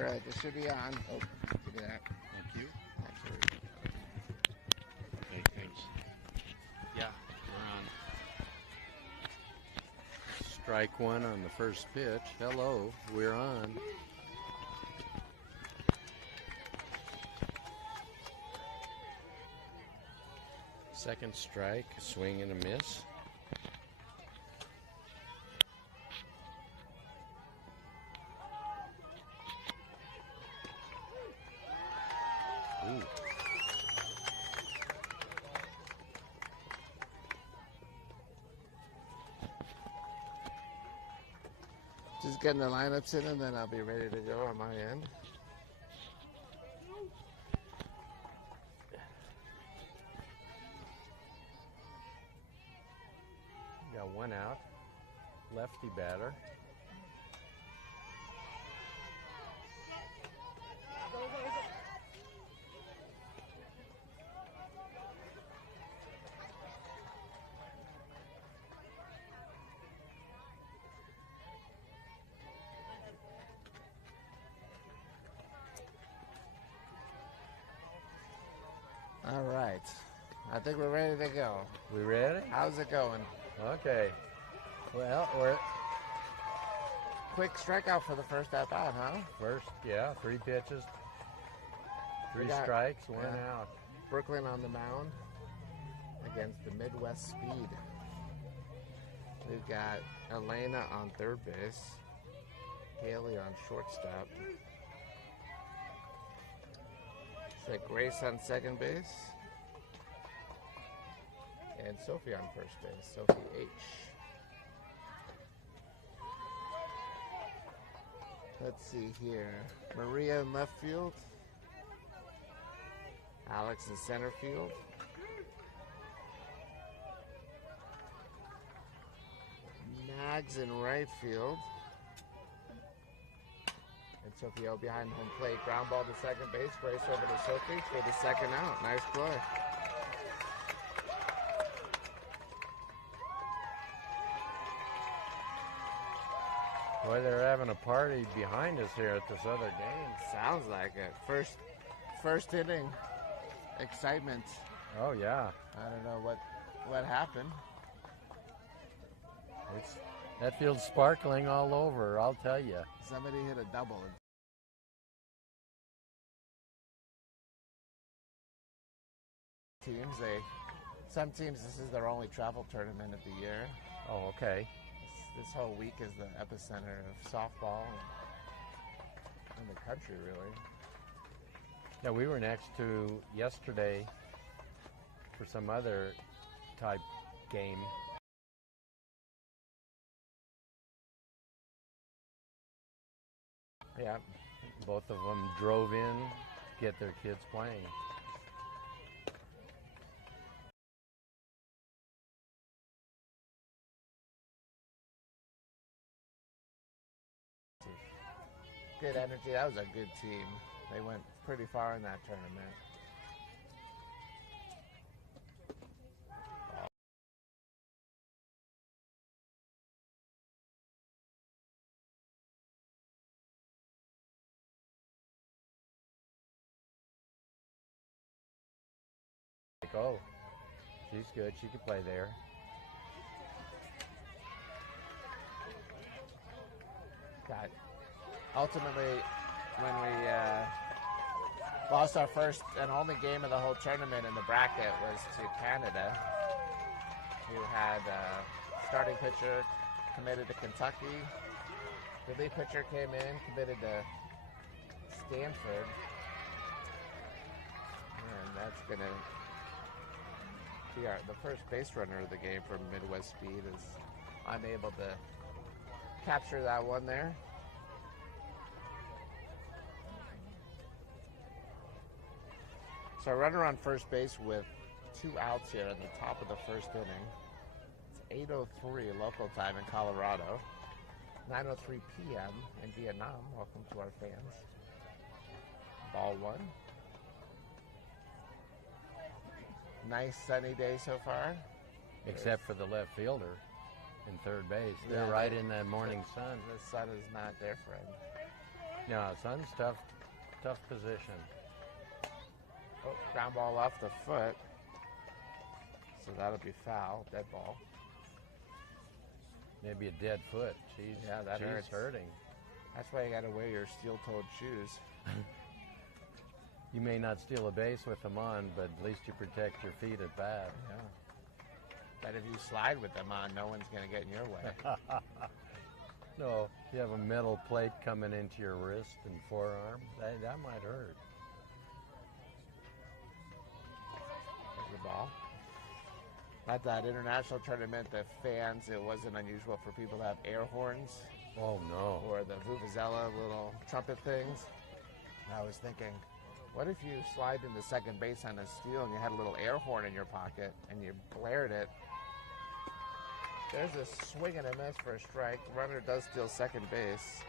All right, this should be on. Oh, look at that. Thank you. Absolutely. Okay, thanks. Yeah, we're on. Strike one on the first pitch. Hello, we're on. Second strike, swing and a miss. Ooh. Just getting the lineups in, and then I'll be ready to go on my end. Got one out. Lefty batter. All right. I think we're ready to go. We ready? How's it going? Okay. Well, we're Quick strikeout for the first at bat, huh? first, yeah, 3 pitches, 3 We got- strikes, 1 yeah. out. Brooklyn on the mound against the Midwest Speed. We've got Elena on third base, Haley on shortstop. It's like Grace on second base, and Sophie on first base, Sophie H. Let's see here. Maria in left field, Alex in center field. Mags in right field. And Sophie O behind home plate. Ground ball to second base. Brace over to Sophie for the second out. Nice play. Boy, they're having a party behind us here at this other game. Sounds like it. First inning. Excitement. Oh, yeah. I don't know what happened. That field's sparkling all over, I'll tell you. Somebody hit a double. Some teams, this is their only travel tournament of the year. Oh, okay. This whole week is the epicenter of softball in the country, really. Yeah, we were next to yesterday for some other type game. Yeah. Both of them drove in to get their kids playing. Good energy. That was a good team. They went pretty far in that tournament. Like, oh, she's good. She can play there. God. Ultimately, when we lost our first and only game of the whole tournament in the bracket was to Canada, who had starting pitcher committed to Kentucky. Relief pitcher came in, committed to Stanford. And that's going to be the first base runner of the game from Midwest Speed is unable to capture that one there. So a runner on first base with 2 outs here in the top of the first inning. It's 8:03 local time in Colorado. 9:03 p.m. in Vietnam. Welcome to our fans. Ball 1. Nice sunny day so far. Except for the left fielder in third base. They're Yeah, right in that morning sun. The sun is not their friend. Yeah, Sun's tough position. Oh, ground ball off the foot. So that'll be foul, dead ball. Maybe a dead foot. She's hurts. hurting. That's why you got to wear your steel-toed shoes. You may not steal a base with them on, but at least you protect your feet at bat. Yeah. But if you slide with them on, no one's going to get in your way. No, you have a metal plate coming into your wrist and forearm. That might hurt. There's the ball. At that international tournament, the fans, it wasn't unusual for people to have air horns. Oh, no. Or the vuvuzela little trumpet things. And I was thinking, what if you slide into second base on a steal and you had a little air horn in your pocket and you blared it? There's a swing and a miss for a strike. The runner does steal second base.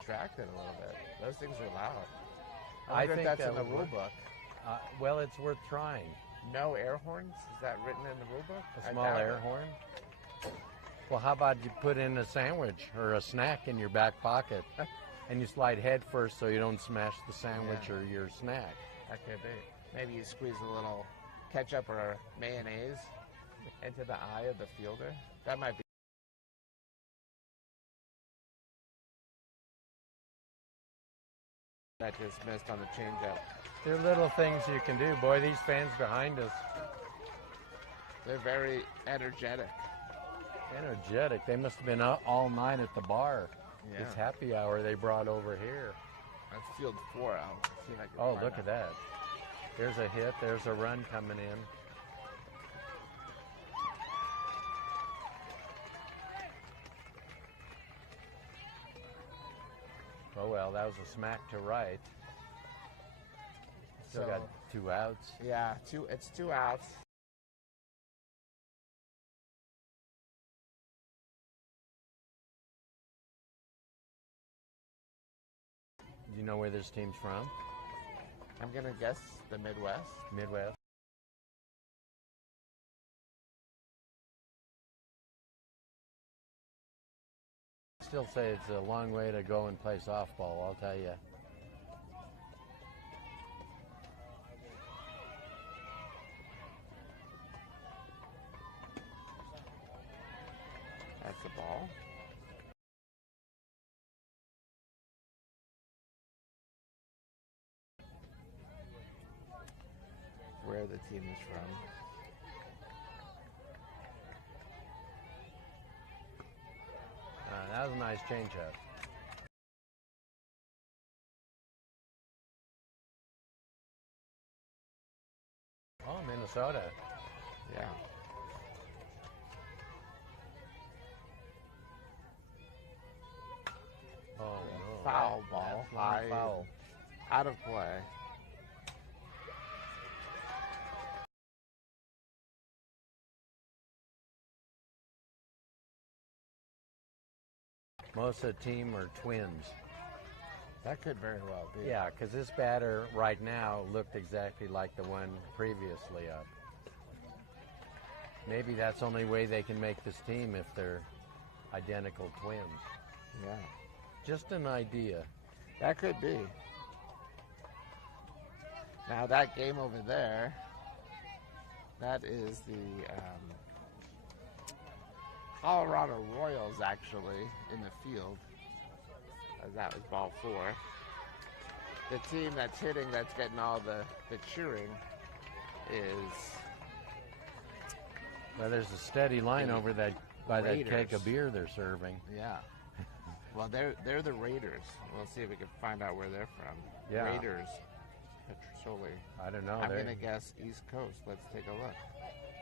Distracted a little bit. Those things are loud. I wonder if that's in the rule book. Well, it's worth trying. No air horns? Is that written in the rule book? A small air horn? Well, how about you put in a sandwich or a snack in your back pocket and you slide head first so you don't smash the sandwich or your snack? That could be. Maybe you squeeze a little ketchup or mayonnaise into the eye of the fielder. That might be. That just missed on the changeup. There are little things you can do. Boy, these fans behind us. They're very energetic. Energetic. They must have been out all night at the bar. Yeah. It's happy hour they brought over here. That's field 4 out. Oh, look at that. There's a hit. There's a run coming in. Oh, well, that was a smack to right. Still got 2 outs. Yeah, it's 2 outs. Do you know where this team's from? I'm going to guess the Midwest. Midwest. Still say it's a long way to go and play softball, I'll tell you. That's the ball. Where the team is from. That was a nice changeup. Oh, Minnesota. Yeah. Oh, no. Foul ball. High. Foul. Out of play. Most of the team are twins. That could very well be. Yeah, because this batter right now looked exactly like the one previously up. Maybe that's the only way they can make this team if they're identical twins. Yeah. Just an idea. That could be. Now that game over there, that is the Colorado Royals actually in the field. As that was ball 4. The team that's hitting, that's getting all the cheering is... Well, there's a steady line over that by Raiders. that keg of beer they're serving. Yeah. Well, they're the Raiders. We'll see if we can find out where they're from. Yeah. Raiders. Petrosoli. I don't know. I'm going to guess East Coast. Let's take a look.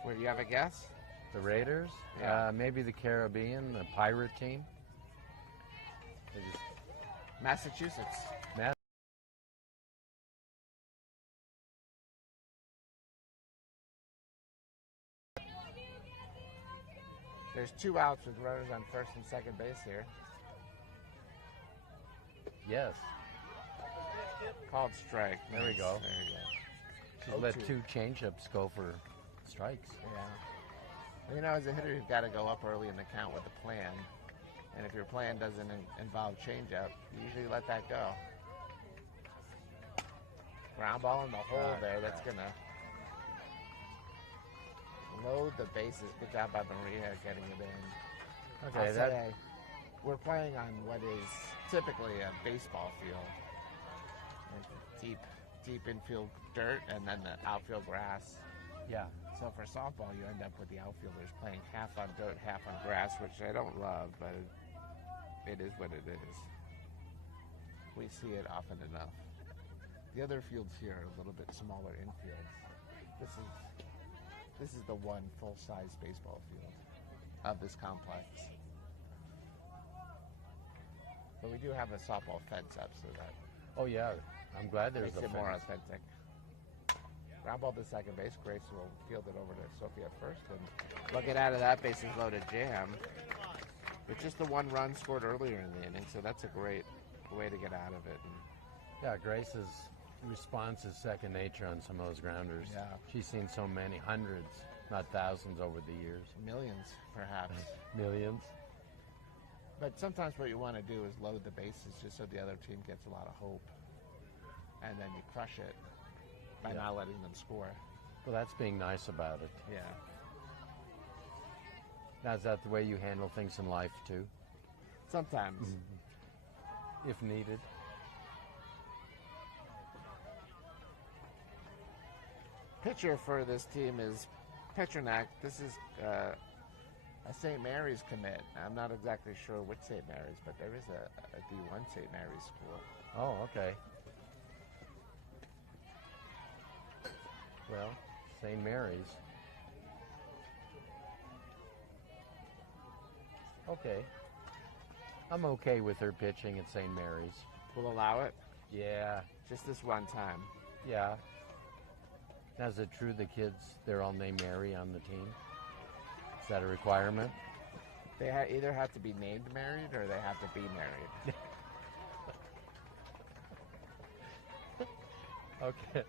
Where do you have a guess? The Raiders? Yeah. Maybe the Caribbean, the pirate team. Massachusetts. There's 2 outs with runners on first and second base here. Yes. Called strike. There we go. There you go. She's let 2 changeups go for strikes. Yeah. You know, as a hitter, you've got to go up early in the count with the plan. And if your plan doesn't involve changeup, you usually let that go. Ground ball in the hole there. That's going to load the bases. Good job by Maria getting it in. Okay, we're playing on what is typically a baseball field. Deep infield dirt and then the outfield grass. yeah. So for softball, you end up with the outfielders playing half on dirt, half on grass, which I don't love, but it is what it is. We see it often enough. The other fields here are a little bit smaller infields. This is the one full-size baseball field of this complex. But we do have a softball fence up, so that Oh yeah, I'm glad there's makes a it more fence. authentic. Ground ball to second base. Grace will field it over to Sophie at first, and we'll get out of that bases loaded jam. But just the one run scored earlier in the inning, so that's a great way to get out of it. And Yeah, Grace's response is second nature on some of those grounders. Yeah. She's seen so many, hundreds, not thousands over the years. millions, perhaps. Millions. But sometimes what you want to do is load the bases just so the other team gets a lot of hope. And then you crush it by not letting them score. Well, that's being nice about it. Yeah. Now, is that the way you handle things in life, too, Sometimes. if needed? Pitcher for this team is Petronak. This is a St. Mary's commit. I'm not exactly sure which St. Mary's, but there is a D1 St. Mary's school. Oh, okay. Well, St. Mary's. Okay. I'm okay with her pitching at St. Mary's. We'll allow it Yeah, just this one time. yeah. Now, is it true the kids, they're all named Mary on the team? Is that a requirement? They either have to be named married or they have to be married. Okay.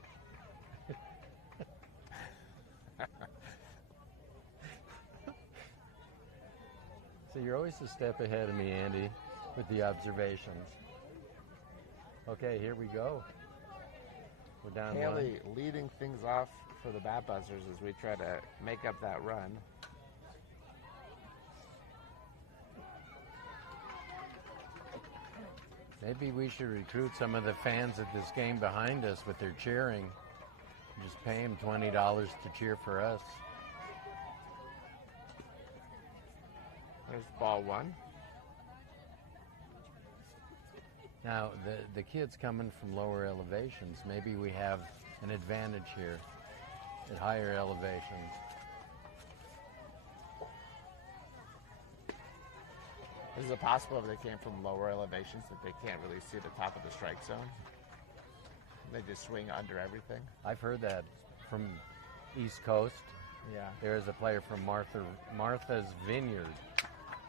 So you're always a step ahead of me, Andy, with the observations. Okay, here we go. We're down Haley leading things off for the Batbusters as we try to make up that run. Maybe we should recruit some of the fans at this game behind us with their cheering. Just pay them $20 to cheer for us. There's ball one. Now, the kids coming from lower elevations, maybe we have an advantage here at higher elevations. Is it possible if they came from lower elevations that they can't really see the top of the strike zone? They just swing under everything? I've heard that from East Coast. Yeah. There is a player from Martha's Vineyard.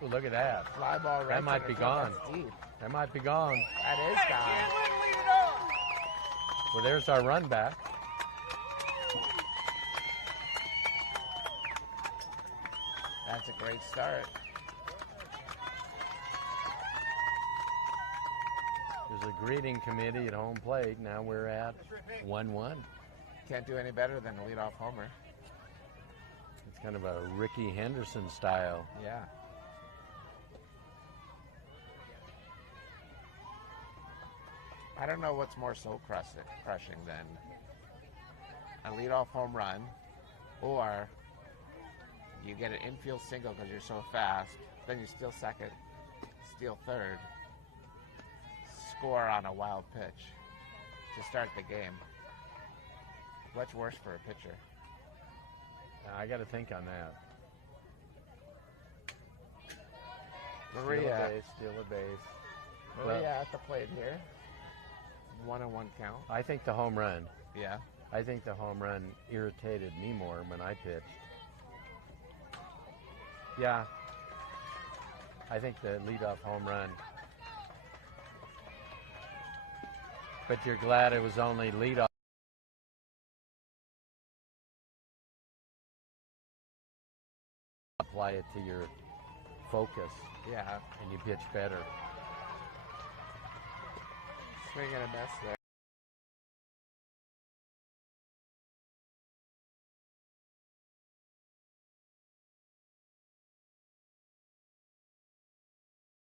Oh, look at that. Fly ball right That might center be field. gone. That's deep. That might be gone. That is gone. Well, there's our run back. That's a great start. There's a greeting committee at home plate. Now we're at 1-1. Can't do any better than a leadoff homer. It's kind of a Ricky Henderson style. Yeah. I don't know what's more soul crushing than a leadoff home run, or you get an infield single because you're so fast, then you steal second, steal third, score on a wild pitch to start the game. What's worse for a pitcher? I got to think on that. Maria, Steal a base. Maria at the plate here. 1-1 count. I think the home run. Yeah. I think the home run irritated me more when I pitched. Yeah. I think the leadoff home run. But you're glad it was only leadoff. apply it to your focus, Yeah. and you pitch better. Swing and a miss there.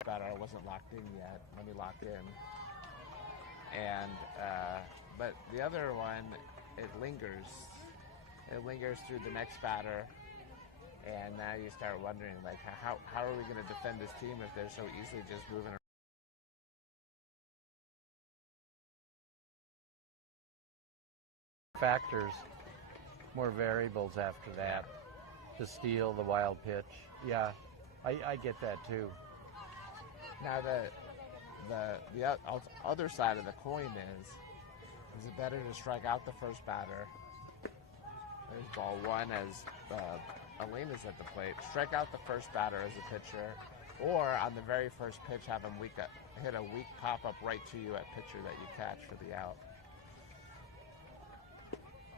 Batter wasn't locked in yet. Let me lock in. And but the other one, it lingers. It lingers through the next batter, and now you start wondering, like, how are we going to defend this team if they're so easily just moving around? Factors, more variables after that. The steal, the wild pitch. Yeah, I get that too. Now the other side of the coin is it better to strike out the first batter? There's ball one as Elena's at the plate. Strike out the first batter as a pitcher, or on the very first pitch have him hit a weak pop-up right to you at pitcher that you catch for the out.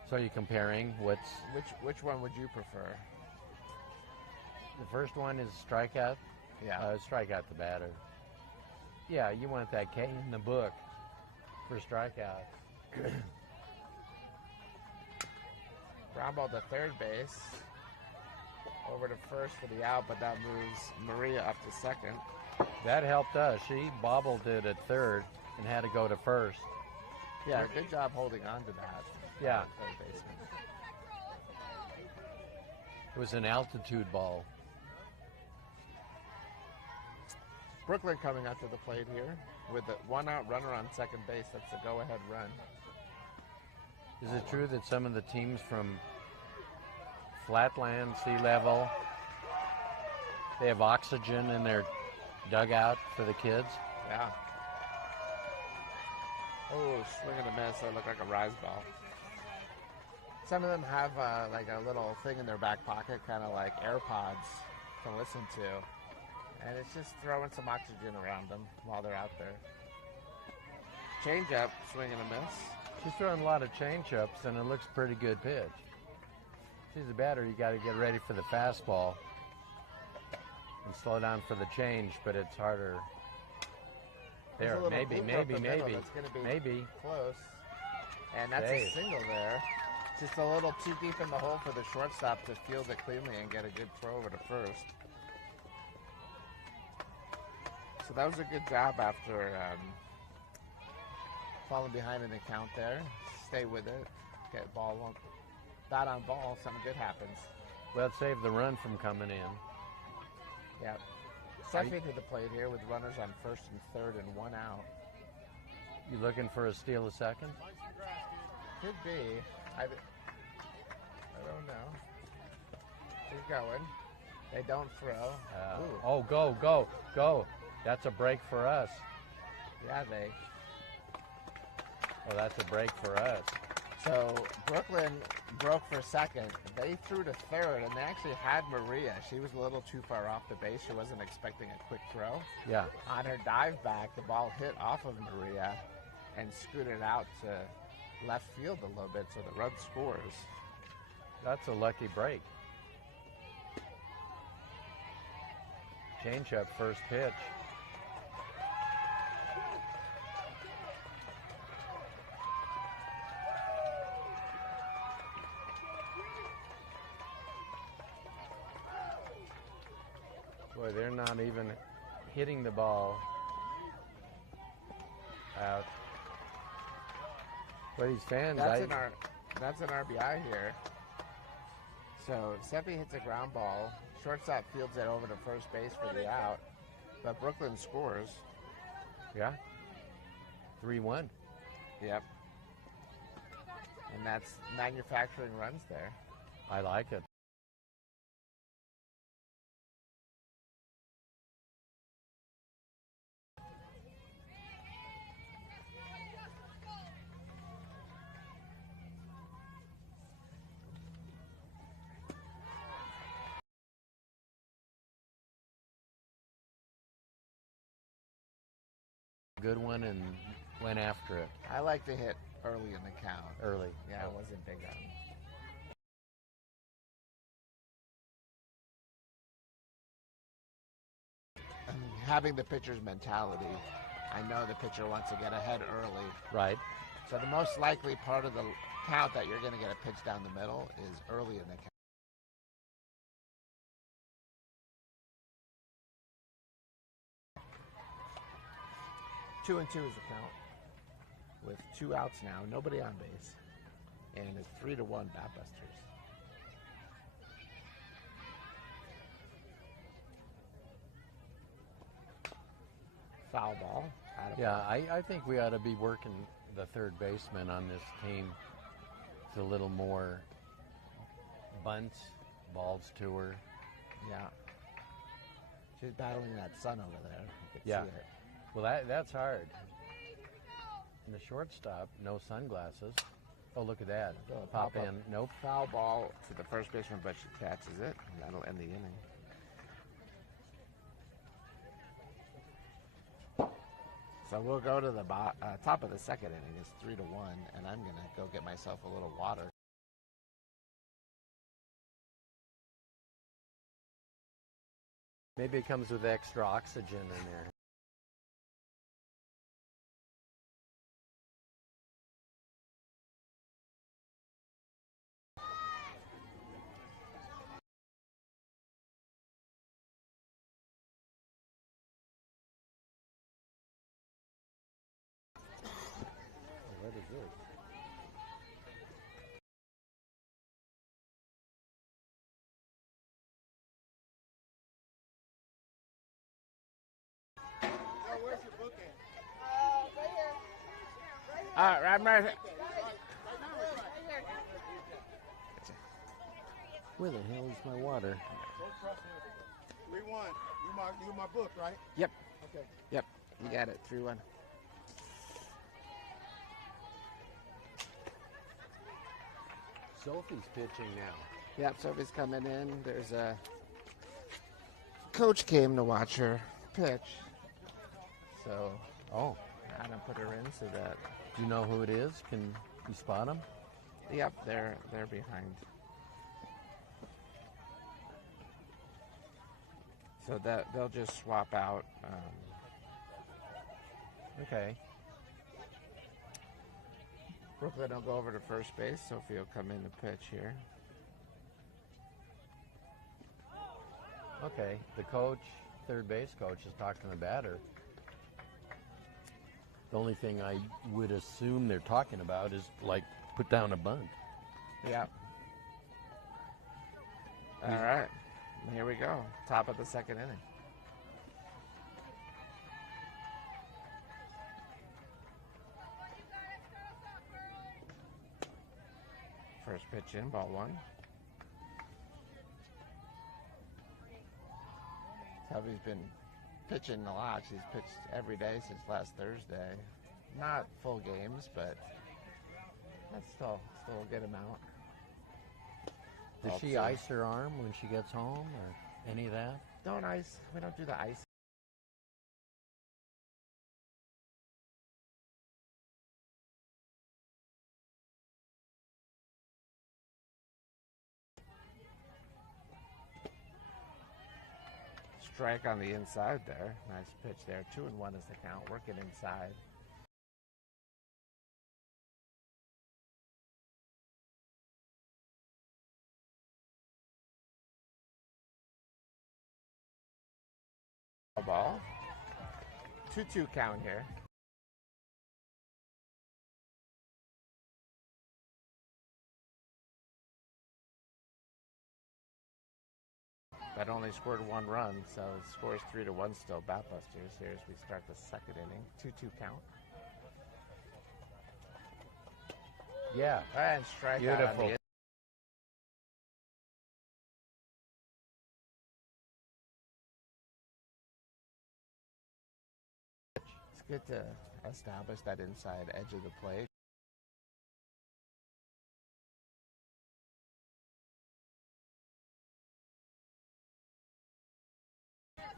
So you're comparing Which one would you prefer? The first one is strikeout. Yeah. Strike out the batter. Yeah, you want that K in the book for strikeouts. Ground ball to third base. Over to first for the out, but that moves Maria up to second. That helped us. She bobbled it at third and had to go to first. Yeah, good job holding on to that. Yeah. Third baseman. It was an altitude ball. Brooklyn coming out to the plate here with a one-out runner on second base. That's the go-ahead run. Is it true that some of the teams from flatland, sea level, they have oxygen in their dugout for the kids? Yeah. Oh, swing and a miss. That looked like a rise ball. Some of them have like a little thing in their back pocket, kind of like AirPods to listen to. And it's just throwing some oxygen around them while they're out there. Change up, swing and a miss. She's throwing a lot of change-ups, and it looks pretty good pitch. She's a batter. You got to get ready for the fastball and slow down for the change, but it's harder. There, maybe. That's going to be maybe. Close. And that's a single there. Just a little too deep in the hole for the shortstop to field it cleanly and get a good throw over to first. So that was a good job after falling behind in the count there. Stay with it. Get ball one. Bat on ball, something good happens. Well, it saved the run from coming in. Yep. Second to the plate here with runners on first and third and one out. You looking for a steal a second? Could be. I don't know. She's going. They don't throw. Oh, go. That's a break for us. Yeah, they. Oh, that's a break for us. So Brooklyn broke for second. They threw to third, and they actually had Maria. She was a little too far off the base. She wasn't expecting a quick throw. Yeah. On her dive back, the ball hit off of Maria and scooted out to left field a little bit, so the run scores. That's a lucky break. Change up first pitch. Boy, they're not even hitting the ball out. Boy, these fans, That's an RBI here. So Seppi hits a ground ball. Shortstop fields it over to first base for the out. But Brooklyn scores. Yeah. 3-1. Yep. And that's manufacturing runs there. I like it. Good one and went after it I like to hit early in the count. early. Yeah, I wasn't big on having the pitcher's mentality. I know the pitcher wants to get ahead early. Right. So the most likely part of the count that you're going to get a pitch down the middle is early in the count. Two and two is the count. With 2 outs now, nobody on base. And it's 3-1 Batbusters. Foul ball. Yeah, I think we ought to be working the third baseman on this team to a little more bunts, balls to her. Yeah. She's battling that sun over there. You can Yeah. see it. Well, that's hard. And the shortstop, no sunglasses. Oh, look at that. Go Pop up. in. Nope. Foul ball to the first baseman, but she catches it, and that'll end the inning. So we'll go to the top of the second inning. It's 3-1, and I'm going to go get myself a little water. Maybe it comes with extra oxygen in there. What is this? Where's your book at? Right here. All right, I'm right here. Where the hell is my water? Don't trust me. 3-1. You my book, right? Yep, Okay. yep. You got it. 3-1. Sophie's pitching now. Yep, Sophie's coming in. There's a coach came to watch her pitch. So Oh, Adam put her in so that, do you know who it is? Can you spot him? yep, they're behind. So that they'll just swap out. Okay. Brooklyn will go over to first base. Sophie will come in to pitch here. Okay. The coach, third base coach, is talking to the batter. The only thing I would assume they're talking about is, like, put down a bunt. Yep. All right. Here we go. Top of the second inning. First pitch in, ball 1. Sophie's been pitching a lot. She's pitched every day since last Thursday. Not full games, but that's still a good amount. Does she ice her arm when she gets home or any of that? Don't ice. We don't do the ice. Strike on the inside there. Nice pitch there. 2-1 is the count. Working inside. Ball. 2-2 count here. That only scored 1 run, so it scores 3-1 still. Batbusters here as we start the second inning. 2-2 count. Yeah. And strike out on Beautiful. the It's good to establish that inside edge of the plate.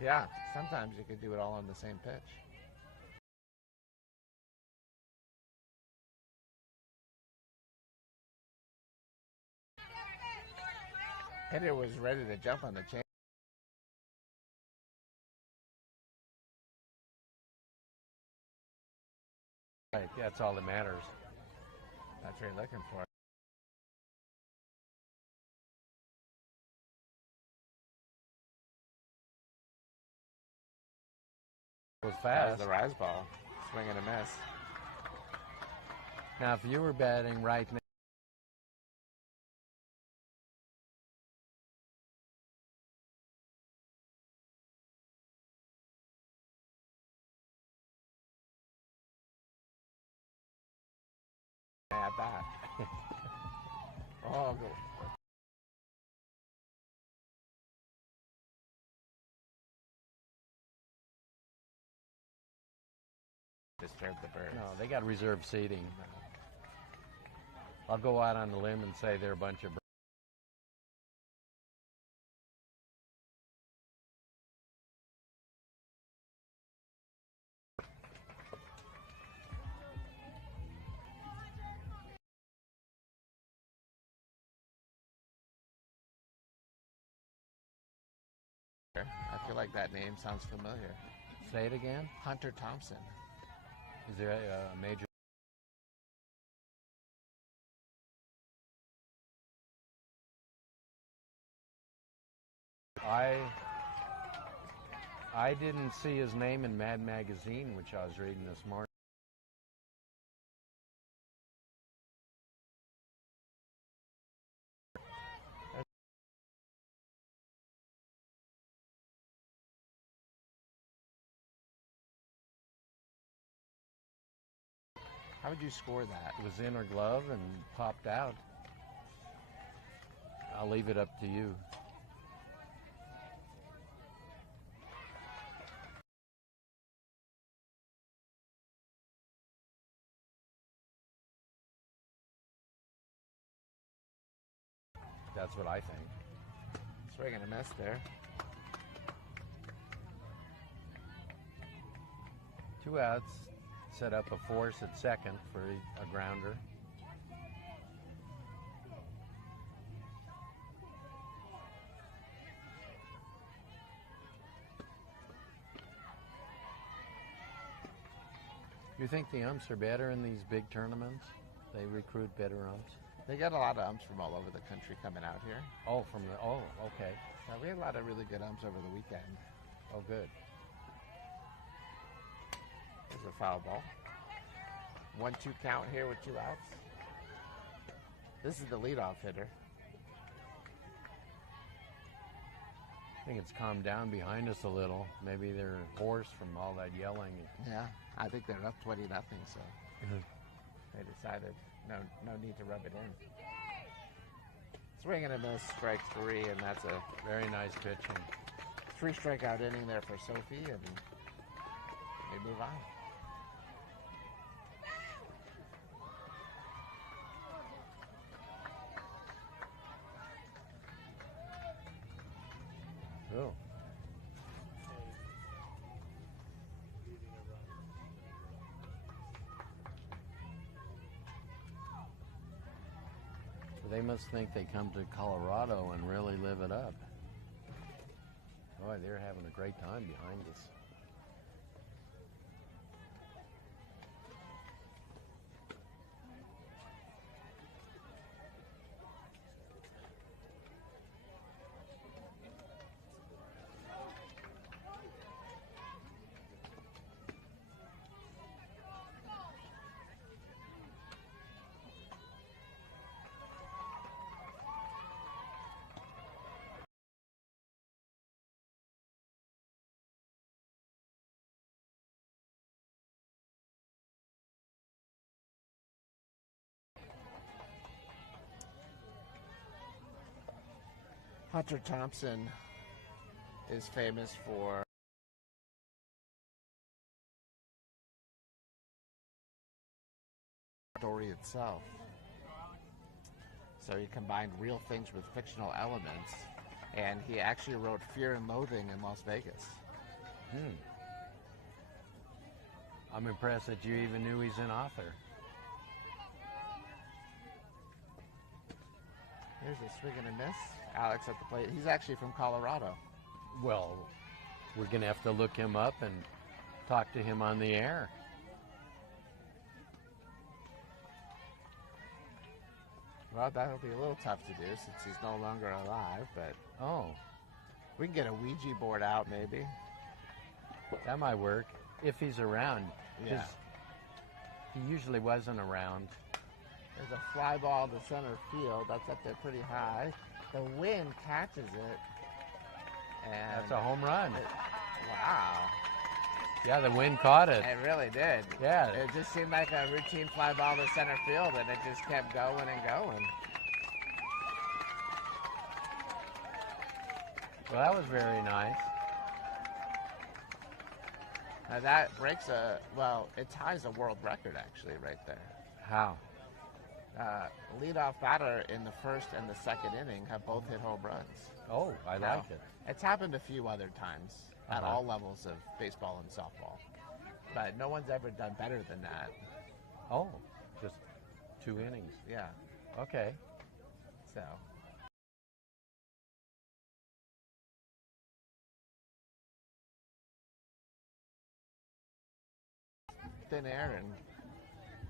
Yeah, sometimes you can do it all on the same pitch. Hitter was ready to jump on the chain. That's all that matters. That's what you're looking for. It was That fast. was the rise ball. Swing and a miss. Now, if you were batting right now, At bat. Oh, good. Disturb the birds. no, they got reserved seating. I'll go out on the limb and say they're a bunch of. I feel like that name sounds familiar. Say it again. Hunter Thompson. Is there a major? I didn't see his name in Mad Magazine, which I was reading this morning. How would you score that? It was inner glove and popped out. I'll leave it up to you. That's what I think. Swing and a miss there. 2 outs. Set up a force at second for a grounder. You think the umps are better in these big tournaments? They recruit better umps? They got a lot of umps from all over the country coming out here. Oh, okay. We had a lot of really good umps over the weekend. Oh, good. There's a foul ball. 1-2 count here with 2 outs. This is the leadoff hitter. I think it's calmed down behind us a little. Maybe they're hoarse from all that yelling. Yeah, I think they're up 20-0, so they decided no need to rub it in. Swing and a miss, strike 3, and that's a Very nice pitching. 3 strikeout inning there for Sophie, and they move on. Oh. They must think they come to Colorado and really live it up. Boy, they're having a great time behind us. Hunter Thompson is famous for the story itself. So he combined real things with fictional elements, and he actually wrote Fear and Loathing in Las Vegas. I'm impressed that you even knew he's an author. Here's a swing and a miss. Alex at the plate. He's actually from Colorado. Well, we're going to have to look him up and talk to him on the air. Well, that'll be a little tough to do since he's no longer alive, but Oh, we can get a Ouija board out maybe. that might work if he's around. 'Cause Yeah. he usually wasn't around. There's a fly ball to center field. That's up there pretty high. The wind catches it. And That's a home run. wow. Yeah, the wind caught it. It really did. Yeah. It just seemed like a routine fly ball to center field, and it just kept going and going. Well, that was very nice. Now that breaks it ties a world record actually right there. How? Leadoff batter in the first and the second inning have both hit home runs. Oh, I Now, like it. It's happened a few other times at all levels of baseball and softball, but no one's ever done better than that. Oh, just 2 innings. Yeah, Okay. so. Thin air in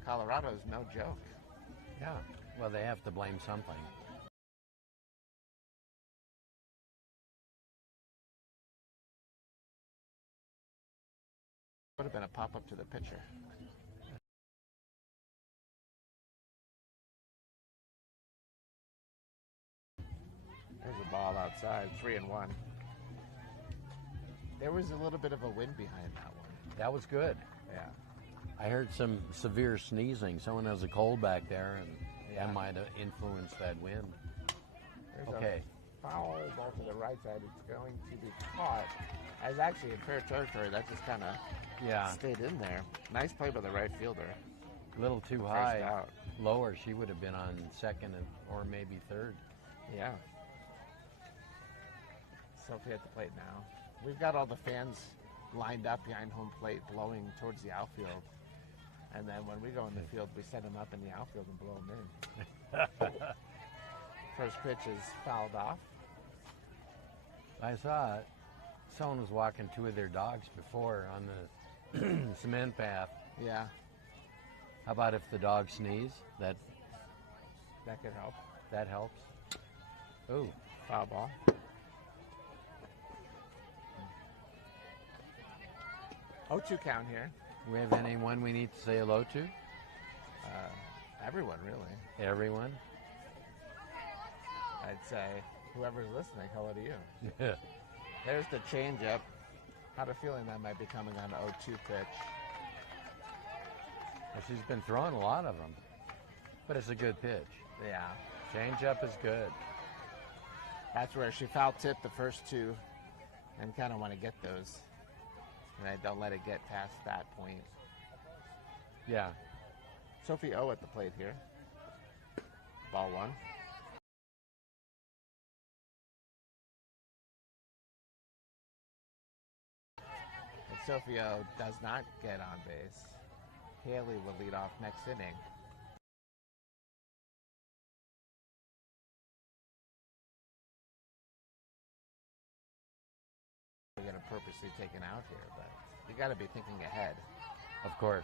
Colorado is no joke. Yeah. Well, they have to blame something. Would have been a pop up to the pitcher. There's a ball outside, 3-1. There was a little bit of a wind behind that one. That was good. Yeah. I heard some severe sneezing. Someone has a cold back there, and Yeah. that might have influenced that wind. There's Okay. a foul ball to the right side. It's going to be caught. As actually in fair territory, that just kind of Yeah. stayed in there. Nice play by the right fielder. A little too First high. out. Lower, she would have been on second or maybe third. Yeah. Sophie at the plate now. We've got all the fans lined up behind home plate, blowing towards the outfield. And then when we go in the field, we set them up in the outfield and blow them in. First pitch is fouled off. I saw it. Someone was walking 2 of their dogs before on the cement path. Yeah, How about if the dog sneeze? That that could help. helps. Ooh, Foul ball. Oh, 2 count here. do we have anyone we need to say hello to? Everyone, really. Everyone? I'd say whoever's listening, hello to you. Yeah. There's the changeup. Had a feeling that might be coming on 0-2 pitch. Well, she's been throwing a lot of them, but it's a good pitch. Yeah. Changeup is good. That's where she foul tipped the first 2 and kind of want to get those. And I don't let it get past that point. Yeah. Sophie O at the plate here. Ball 1. And Sophie O does not get on base. Haley will lead off next inning. We're going to purposely taken out here, but you got to be thinking ahead. Of course.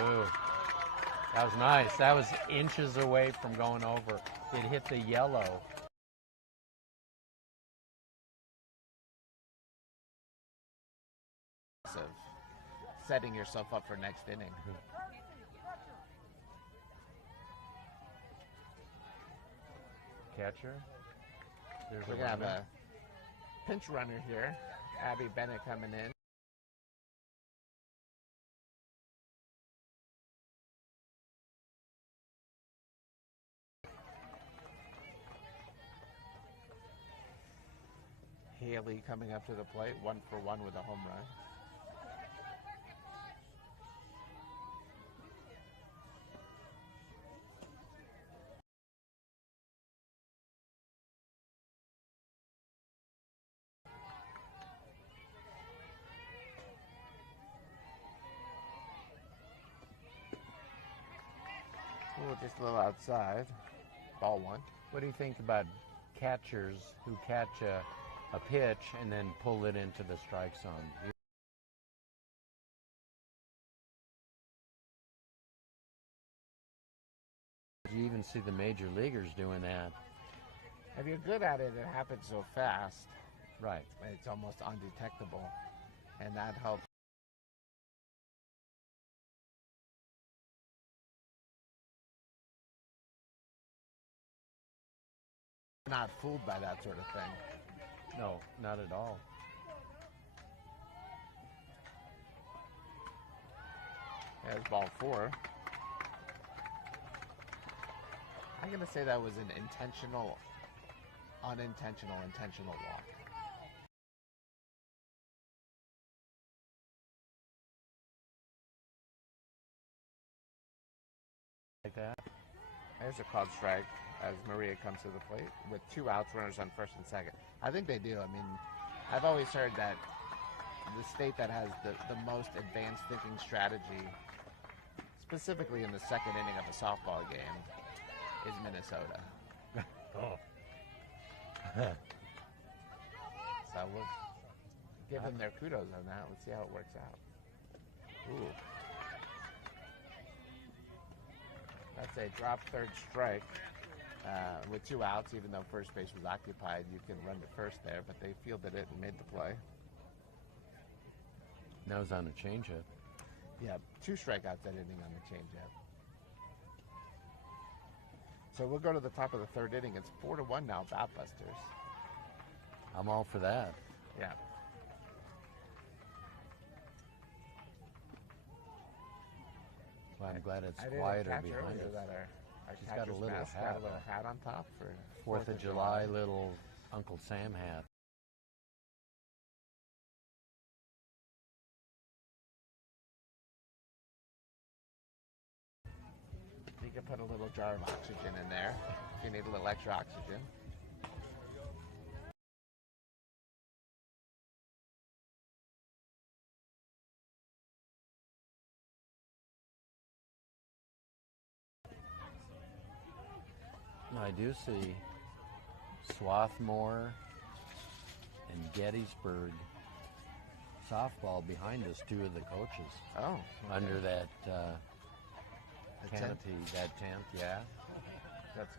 Ooh, that was nice. That was inches away from going over. It hit the yellow. Of setting yourself up for next inning. Catcher. There's We're a going to have runner. a pinch runner here. Abby Bennett coming in. Haley coming up to the plate, 1 for 1 with a home run. Ooh, just a little outside. Ball 1. What do you think about catchers who catch a a pitch and then pull it into the strike zone. You even see the major leaguers doing that. If you're good at it, it happens so fast. Right. It's almost undetectable, and that helps. Not fooled by that sort of thing. No, not at all. There's ball 4. I'm going to say that was an intentional, intentional walk. Like that? There's a called strike as Maria comes to the plate with 2 outs, runners on first and second. I think they do. I mean, I've always heard that the state that has the most advanced thinking strategy, specifically in the second inning of a softball game, is Minnesota. Oh. So we'll give them their kudos on that. Let's see how it works out. Ooh. That's a drop third strike with 2 outs. Even though first base was occupied, you can run to first there, but they fielded it and made the play. Now it's on a changeup. Yeah, 2 strikeouts that inning on the changeup. So we'll go to the top of the third inning. It's 4-1 now, Batbusters. I'm all for that. Yeah. Well, I'm glad it's I didn't quieter catch behind earlier us. that our She's got a catcher's little mask hat got a little on. hat on top for 4th of July, little Uncle Sam hat. You can put a little jar of oxygen in there if you need a little extra oxygen. I do see Swarthmore and Gettysburg softball behind us, 2 of the coaches. Oh. Okay. Under that The tent? canopy, that tent, yeah. That's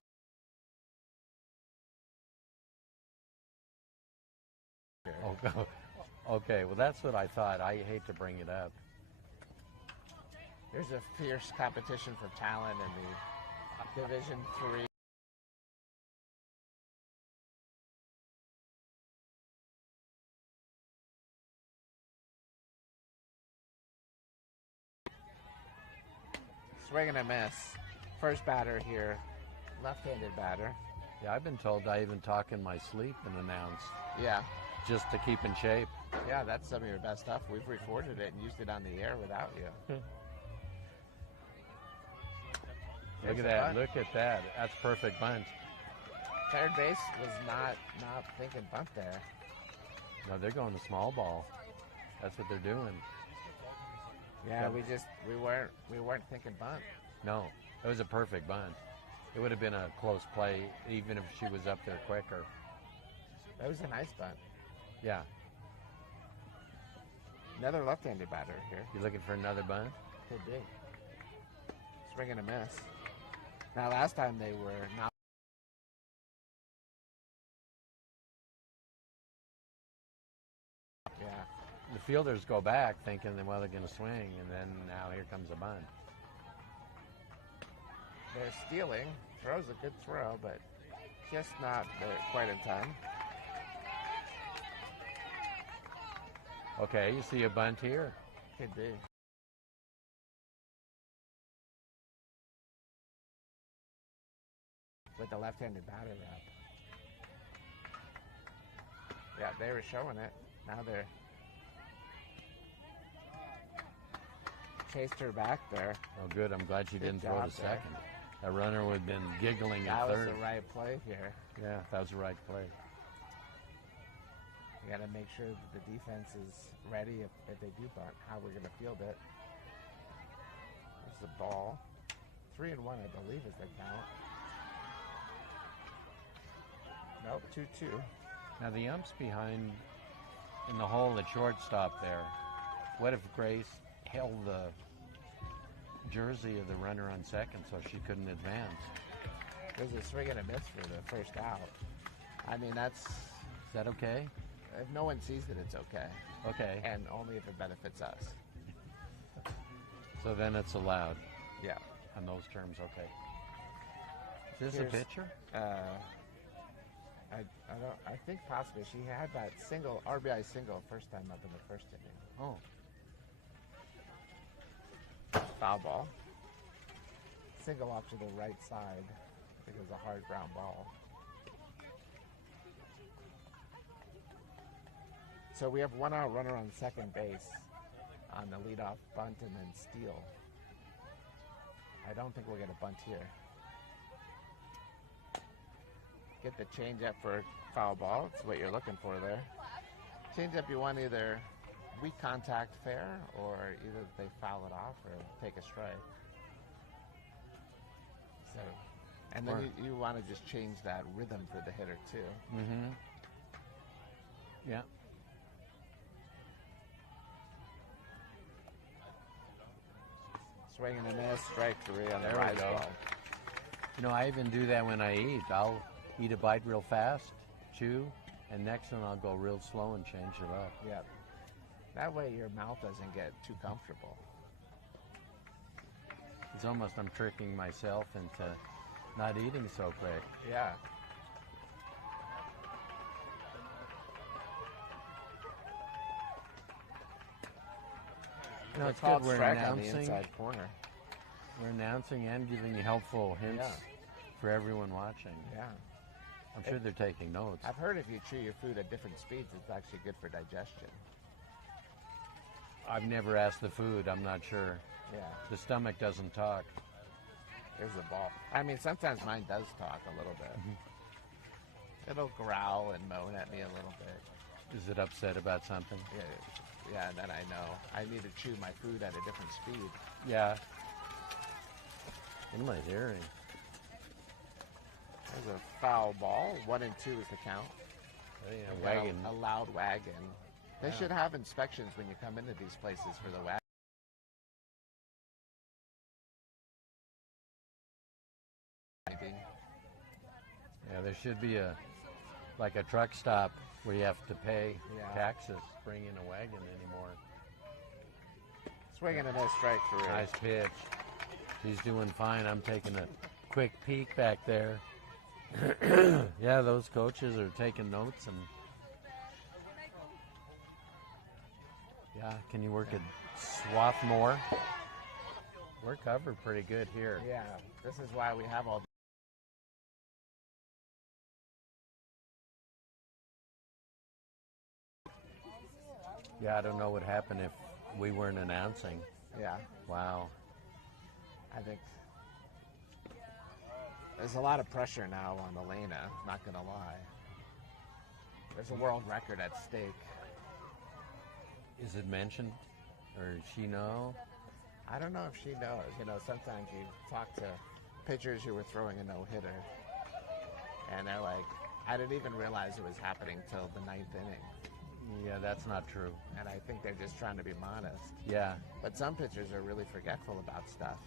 Okay, well, that's what I thought. I hate to bring it up. There's a fierce competition for talent in the Division 3. Swing and a miss. First batter here, left-handed batter. Yeah, I've been told I even talk in my sleep and announce Yeah. just to keep in shape. Yeah, that's some of your best stuff. We've recorded it and used it on the air without you. Look at that. Look at that. That's perfect bunt. Third base was not thinking bunt there. No, they're going to small ball. That's what they're doing. Yeah, we weren't thinking bunt. No, it was a perfect bunt. It would have been a close play even if she was up there quicker. That was a nice bunt. Yeah. Another left-handed batter here. You looking for another bunt? Could be. Swing and a miss. Now, last time they were not. Yeah. The fielders go back thinking, well, they're going to swing, and then now here comes a bunt. They're stealing. Throws a good throw, but just not quite in time. Okay, you see a bunt here. Could be. With the left-handed batter up. Yeah, they were showing it. Now they're chased her back there. Oh, good. I'm glad she didn't throw job to there. second. That runner would have been giggling That at was third. the right play here. Yeah, that was the right play. You got to make sure that the defense is ready if they do bunt, how we're going to field it. There's the ball. 3-1, I believe, is the count. Nope, 2-2. Now the ump's behind in the hole at shortstop there. What if Grace held the jersey of the runner on second so she couldn't advance? There's a swing and a miss for the first out. I mean, Is that okay? if no one sees it, it's okay. Okay. And only if it benefits us. So then it's allowed. Yeah. On those terms, okay. Is this Here's- a pitcher? I think possibly she had that single RBI single first time up in the first inning. Oh. Foul ball. Single off to the right side. I think it was a hard ground ball. So we have one out runner on second base on the leadoff bunt and then steal. I don't think we'll get a bunt here. Get the changeup for foul ball. It's what you're looking for there. Changeup, you want either weak contact fair or either they foul it off or take a strike. So, and then you want to just change that rhythm for the hitter too. Mm-hmm. Yeah. Swing and a miss, strike 3 on There the we rise go. ball. You know, I even do that when I eat. I'll eat a bite real fast, chew, and next one I'll go real slow and change it up. Yeah. That way your mouth doesn't get too comfortable. It's almost I'm tricking myself into not eating so quick. Yeah. You know, it's called good we're strike on the announcing. inside corner. We're announcing and giving you helpful hints Yeah. for everyone watching. Yeah. I'm sure they're taking notes. I've heard if you chew your food at different speeds, it's actually good for digestion. I've never asked the food. I'm not sure. Yeah. The stomach doesn't talk. There's the ball. I mean, sometimes mine does talk a little bit. It'll growl and moan at me a little bit. Is it upset about something? Yeah, and then I know I need to chew my food at a different speed. Yeah. What am I hearing? There's a foul ball. 1 and 2 is the count. Yeah, We've got wagon. A loud wagon. They should have inspections when you come into these places for the wagon. Yeah, there should be like a truck stop where you have to pay taxes to bring in a wagon anymore. Swinging a miss, strike 3. Nice pitch. He's doing fine. I'm taking a quick peek back there. Yeah, those coaches are taking notes and yeah, can you work a swath more? We're covered pretty good here. Yeah, this is why we have all. Yeah, I don't know what happened if we weren't announcing. Yeah, Wow. I think there's a lot of pressure now on Elena, not going to lie. There's a world record at stake. Is it mentioned? Or does she know? I don't know if she knows. You know, sometimes you talk to pitchers who were throwing a no-hitter, and they're like, I didn't even realize it was happening till the 9th inning. Yeah, that's not true. And I think they're just trying to be modest. Yeah. But some pitchers are really forgetful about stuff.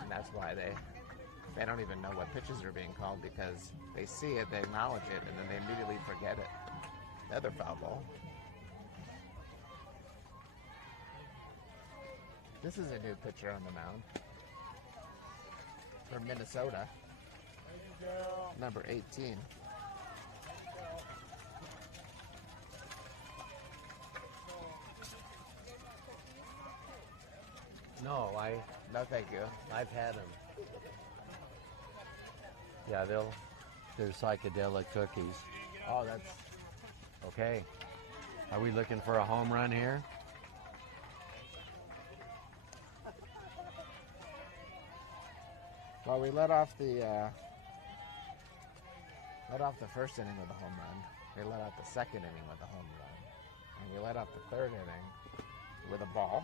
And that's why they don't even know what pitches are being called, because they see it, they acknowledge it, and then they immediately forget it. Another foul ball. This is a new pitcher on the mound for Minnesota, number 18. No, No, thank you. I've had them. Yeah, they're psychedelic cookies. Oh, that's Okay. Are we looking for a home run here? well. We let off the first inning with a home run. We let out the second inning with a home run, and we let out the third inning with a ball.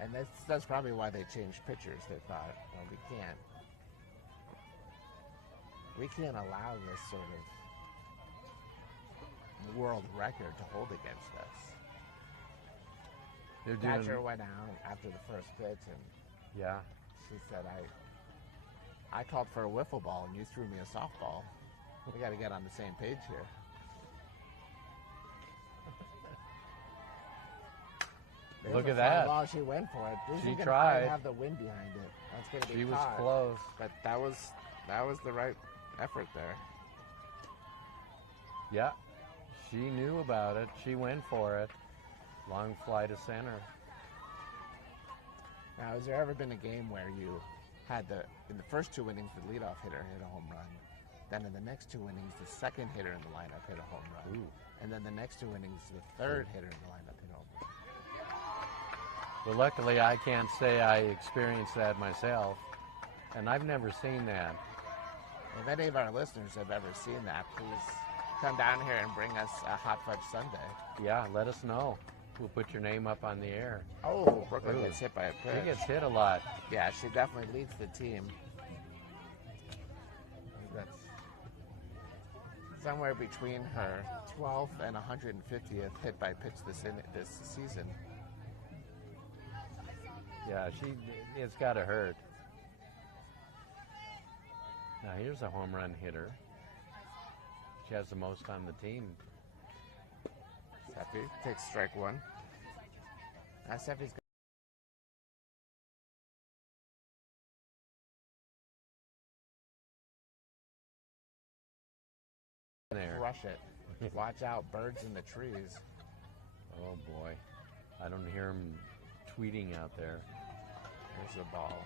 And that's probably why they changed pitchers. They thought, well, We can't allow this sort of world record to hold against us. They're Catcher doing, went out after the first pitch, and yeah. she said, I called for a wiffle ball, and you threw me a softball. We got to get on the same page here. There's Look a at fly that. ball. She went for it. This She is gonna tried. have the wind behind it. That's going to be She was caught. close. But that was the right effort there. Yeah, she knew about it. She went for it. Long fly to center. Now, has there ever been a game where you had in the first 2 innings, the leadoff hitter hit a home run, then in the next 2 innings, the second hitter in the lineup hit a home run, Ooh. and then the next 2 innings, the third hitter in the lineup hit a home run? Well, luckily, I can't say I experienced that myself, and I've never seen that. If any of our listeners have ever seen that, please come down here and bring us a hot fudge sundae. Yeah, let us know. We'll put your name up on the air. Oh, Brooklyn Ooh. gets hit by a pitch. She gets hit a lot. Yeah, she definitely leads the team. That's somewhere between her 12th and 150th hit by pitch this season. Yeah, it's got to hurt. Now here's a home run hitter. She has the most on the team. Seffi takes strike one. Now Seffi's There. crush it. Watch out, birds in the trees. Oh boy, I don't hear him tweeting out there. There's the ball.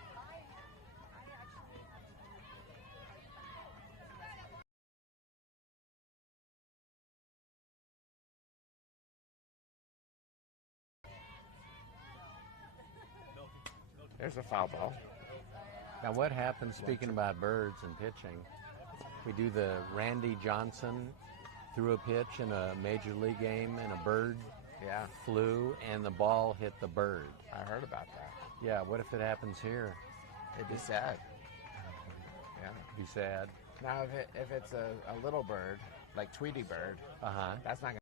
There's a foul ball. Now what happens, speaking about birds and pitching, we do the Randy Johnson threw a pitch in a major league game and a bird Yeah, flew and the ball hit the bird. I heard about that. Yeah, what if it happens here? It'd be sad. Yeah. Be sad. Now, if it's a little bird, like Tweety Bird, Uh-huh. that's not going to...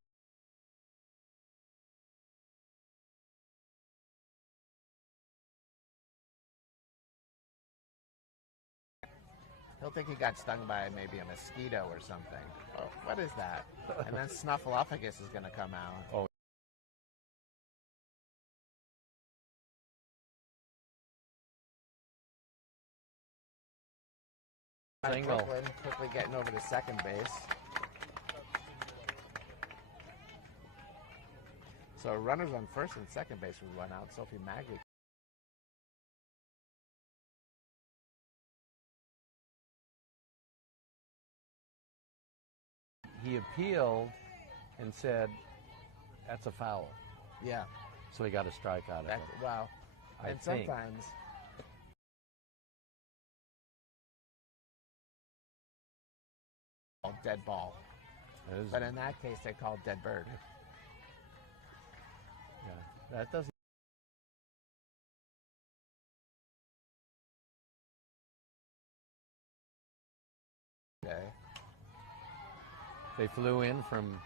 He'll think he got stung by maybe a mosquito or something. Oh, what is that? And then Snuffleupagus is going to come out. Oh. Single. Brooklyn quickly getting over to second base. So runners on first and second base would run out. Sophie Maggie. He appealed and said, that's a foul. Yeah. So he got a strike out of That, it. well, I and think. sometimes dead ball. It is- But in that case, they call it dead bird. yeah, that doesn't. Okay. They flew in from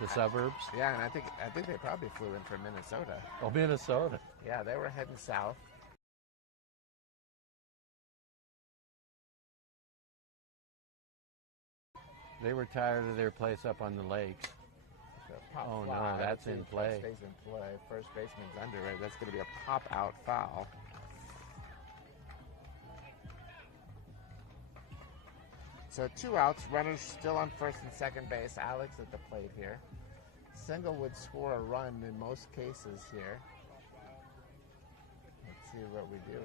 the suburbs. Yeah, and I think they probably flew in from Minnesota. Oh, Minnesota. Yeah, they were heading south. They were tired of their place up on the lakes. The pop Oh, no, fly. that's Let's see in if that play. Stays in play. First baseman's under it. That's going to be a pop out foul. So 2 outs. Runners still on first and second base. Alex at the plate here. Single would score a run in most cases here. Let's see what we do.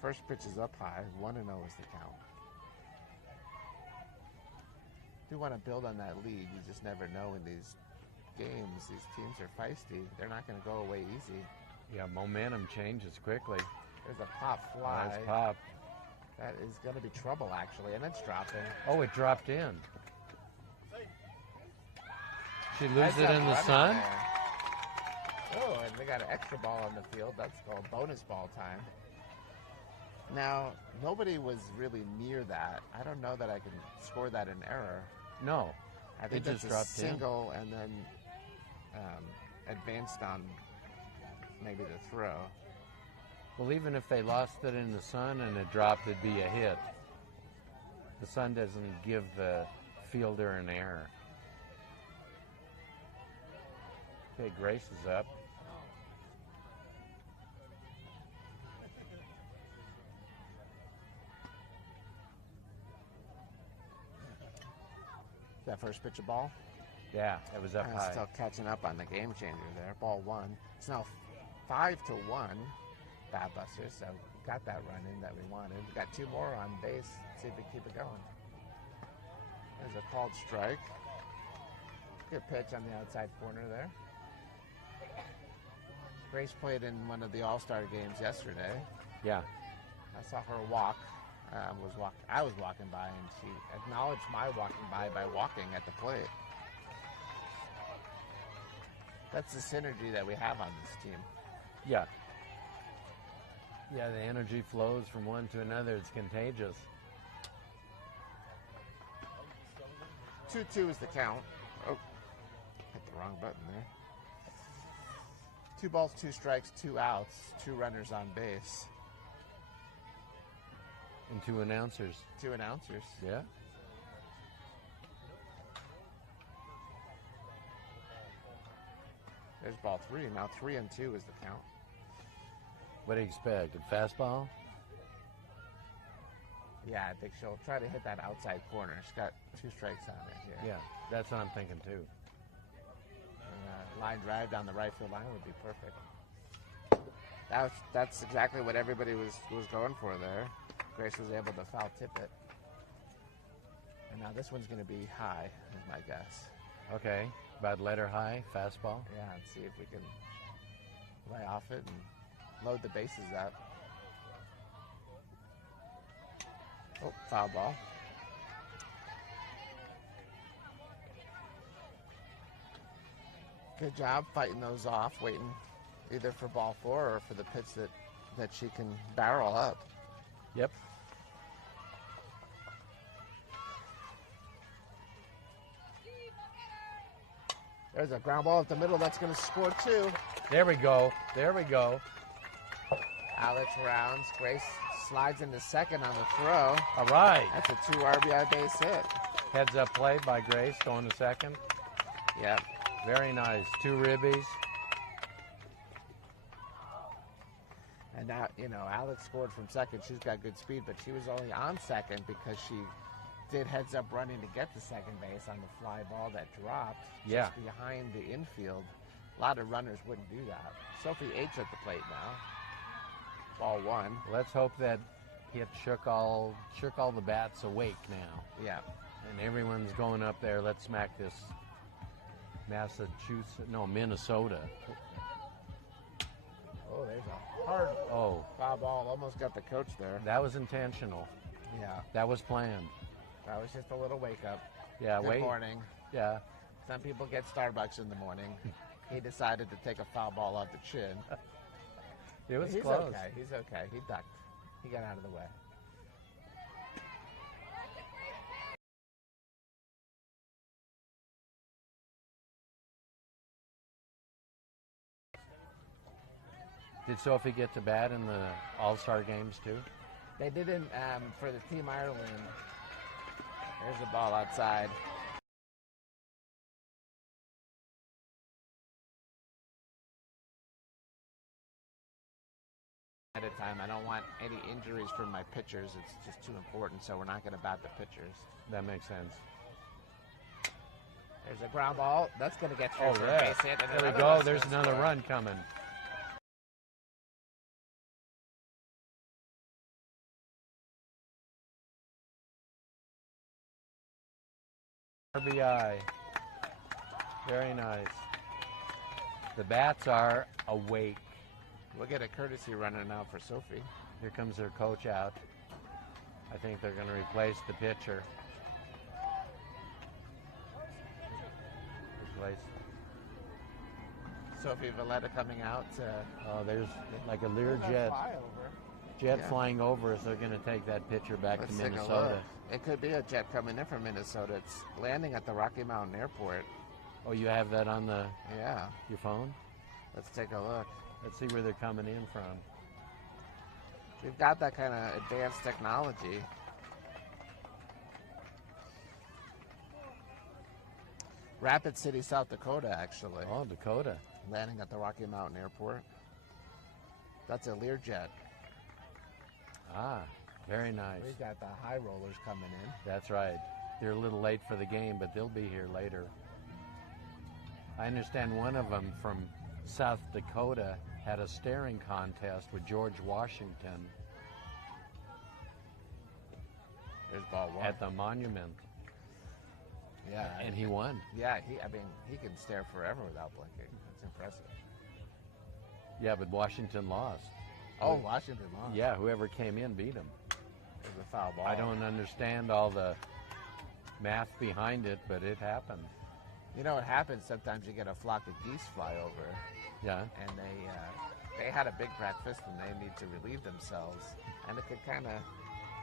First pitch is up high. 1-0 is the count. Do want to build on that lead. You just never know in these games. These teams are feisty. They're not going to go away easy. Yeah, momentum changes quickly. There's a pop fly. Nice pop. That is going to be trouble, actually, and it's dropping. Oh, it dropped in. She lose Heads it up in the running sun? there. Oh, and they got an extra ball on the field. That's called bonus ball time. Now, nobody was really near that. I don't know that I can score that in error. No. I think They that's just a dropped in. single and then advanced on maybe the throw. Well, even if they lost it in the sun and it dropped, it'd be a hit. The sun doesn't give the fielder an error. Okay, Grace is up. That first pitch of ball. Yeah, it was up I'm high. still catching up on the game changer there. Ball 1. It's now 5-1. Batbusters. So got that run in that we wanted. We got 2 more on base. See if we keep it going. There's a called strike. Good pitch on the outside corner there. Grace played in one of the All-Star games yesterday. Yeah. I saw her walk. I was walking by, and she acknowledged my walking by walking at the plate. That's the synergy that we have on this team. Yeah. Yeah, the energy flows from one to another. It's contagious. 2-2 is the count. Oh, hit the wrong button there. 2 balls, 2 strikes, 2 outs, 2 runners on base. And 2 announcers. 2 announcers. Yeah. There's ball 3. Now 3-2 is the count. What do you expect? A fastball? Yeah, I think she'll try to hit that outside corner. She's got 2 strikes on it here. Yeah, that's what I'm thinking too. And line drive down the right field line would be perfect. That's exactly what everybody was going for there. Grace was able to foul tip it. And now this one's going to be high, is my guess. Okay, about letter high, fastball. Yeah, and see if we can lay off it and load the bases up. Oh, foul ball. Good job fighting those off, waiting either for ball 4 or for the pitch that she can barrel up. Yep. There's a ground ball at the middle that's going to score 2. There we go. There we go. Alex rounds. Grace slides into second on the throw. All right. That's a 2 RBI base hit. Heads up play by Grace, going to second. Yep. Very nice. 2 ribbies. And now, Alex scored from second. She's got good speed, but she was only on second because she did heads up running to get to second base on the fly ball that dropped Yeah. just behind the infield. A lot of runners wouldn't do that. Sophie H at the plate now. Ball 1. Let's hope that it shook all the bats awake now. Yeah. And everyone's going up there. Let's smack this Minnesota. Oh, there's a hard foul ball. Almost got the coach there. That was intentional. Yeah. That was planned. That was just a little wake up. Yeah, Good morning. Yeah. Some people get Starbucks in the morning. He decided to take a foul ball off the chin. It was He's close. okay. He's okay. He ducked. He got out of the way. Did Sophie get to bat in the All-Star games too? They didn't for the Team Ireland. There's a ball outside. At a time, I don't want any injuries from my pitchers. It's just too important, so we're not going to bat the pitchers. That makes sense. There's a ground ball. That's going to get through Oh, for a yeah. base hit. And There we another go. one's There's gonna another score. run coming. RBI. Very nice. The bats are awake. We'll get a courtesy runner now for Sophie. Here comes their coach out. I think they're going to replace the pitcher. Sophie Valletta coming out. Oh, there's like a There's our Learjet. flyover. jet Yeah. flying over us. They're going to take that pitcher back Let's to take a Minnesota. look. It could be a jet coming in from Minnesota. It's landing at the Rocky Mountain Airport. Oh, you have that on Yeah. your phone? Let's take a look. Let's see where they're coming in from. We've got that kind of advanced technology. Rapid City, South Dakota, actually. Oh, Dakota. Landing at the Rocky Mountain Airport. That's a Learjet. Ah, very nice. We got the high rollers coming in. That's right. They're a little late for the game, but they'll be here later. I understand one of them from South Dakota had a staring contest with George Washington There's ball one. at the monument, Yeah, and he won. Yeah, he can stare forever without blinking. That's impressive. Yeah, but Washington lost. Oh, Washington lost. Yeah, whoever came in beat him. It was a foul ball. I don't understand all the math behind it, but it happened. You know what happens? Sometimes you get a flock of geese fly over, Yeah. and they had a big breakfast and they need to relieve themselves, and it could kind of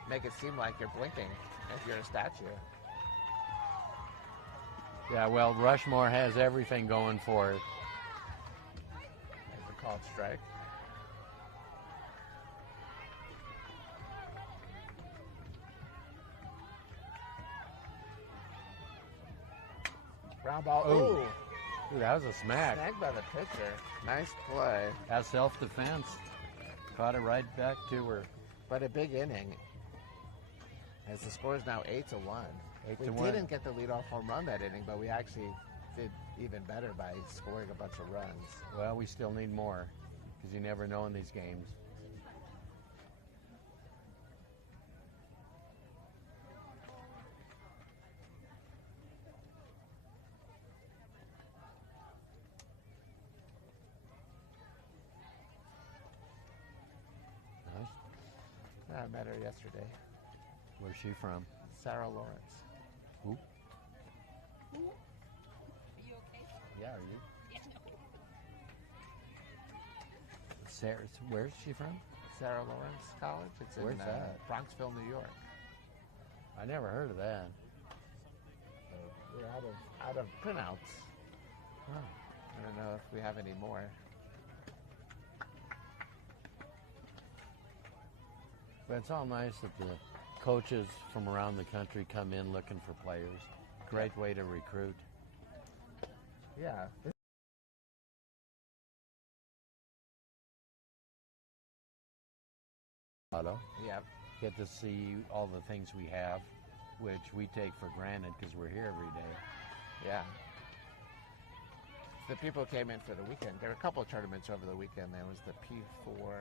make it seem like you're blinking if you're a statue. Yeah, well, Rushmore has everything going for it. There's a called strike. Ground ball. Ooh. Ooh. Ooh, that was a smack. Snagged by the pitcher. Nice play. That's self-defense. Caught it right back to her. But a big inning. As the score is now 8-1. 8-1. We didn't get the leadoff home run that inning, but we actually did even better by scoring a bunch of runs. Well, we still need more because you never know in these games. Nice. I met her yesterday. Where's she from? Sarah Lawrence. Who? Are you okay? Yeah, are you? Yeah, no. Sarah, where's she from? Sarah Lawrence College. It's Where's in that? Bronxville, New York. I never heard of that. So we're out of printouts. Huh. I don't know if we have any more. But it's all nice that the coaches from around the country come in looking for players. Great way to recruit. Yeah. Auto. Yep. Get to see all the things we have, which we take for granted because we're here every day. Yeah. The people came in for the weekend. There were a couple of tournaments over the weekend. There was the P4.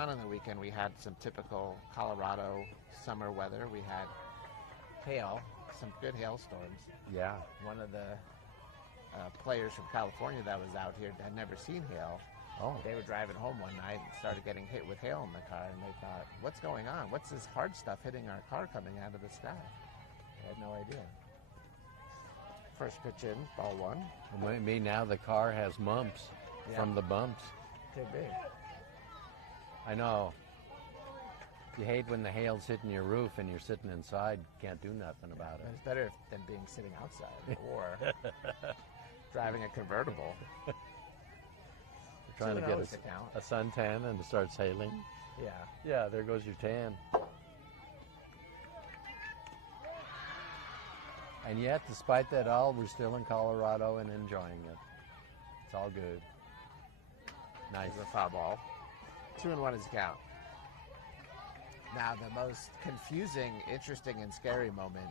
On the weekend, we had some typical Colorado summer weather. We had hail, some good hailstorms. Yeah. One of the players from California that was out here had never seen hail. Oh. They were driving home one night and started getting hit with hail in the car, and they thought, what's going on? What's this hard stuff hitting our car coming out of the sky? They had no idea. First pitch in, ball one. And maybe now the car has mumps from the bumps. Could be. I know. You hate when the hail's hitting your roof and you're sitting inside, can't do nothing about But it. it's better than being sitting outside or driving a convertible. You're trying to get a suntan and it starts hailing. Yeah. Yeah, there goes your tan. And yet, despite that all, we're still in Colorado and enjoying it. It's all good. Nice. There's a foul ball. 2-1 is the count. Now, the most confusing, interesting, and scary moment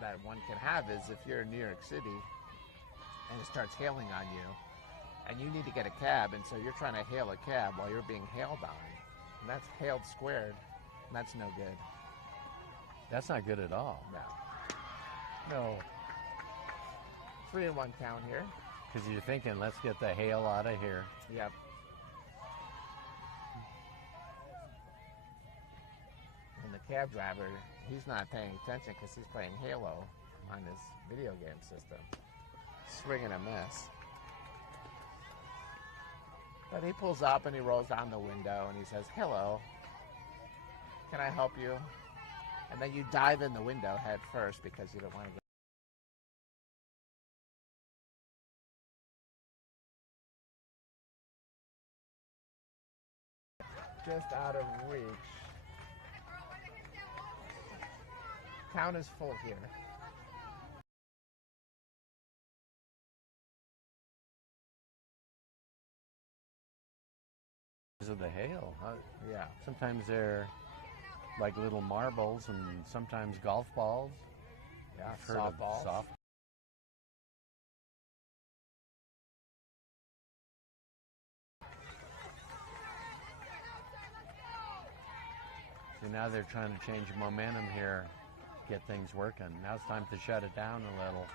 that one can have is if you're in New York City and it starts hailing on you, and you need to get a cab, and so you're trying to hail a cab while you're being hailed on. And that's hailed squared, and that's no good. That's not good at all. No. No. 3-1 count here. Because you're thinking, let's get the hail out of here. Yep. And the cab driver, he's not paying attention because he's playing Halo on his video game system. Swing and a miss. But he pulls up and he rolls down the window and he says, "Hello, can I help you?" And then you dive in the window head first because you don't want to go. Just out of reach. Count is full here. Of the hail. Yeah. Sometimes they're like little marbles and sometimes golf balls. Yeah, I've heard of softballs. soft. So now they're trying to change momentum here, get things working. Now it's time to shut it down a little.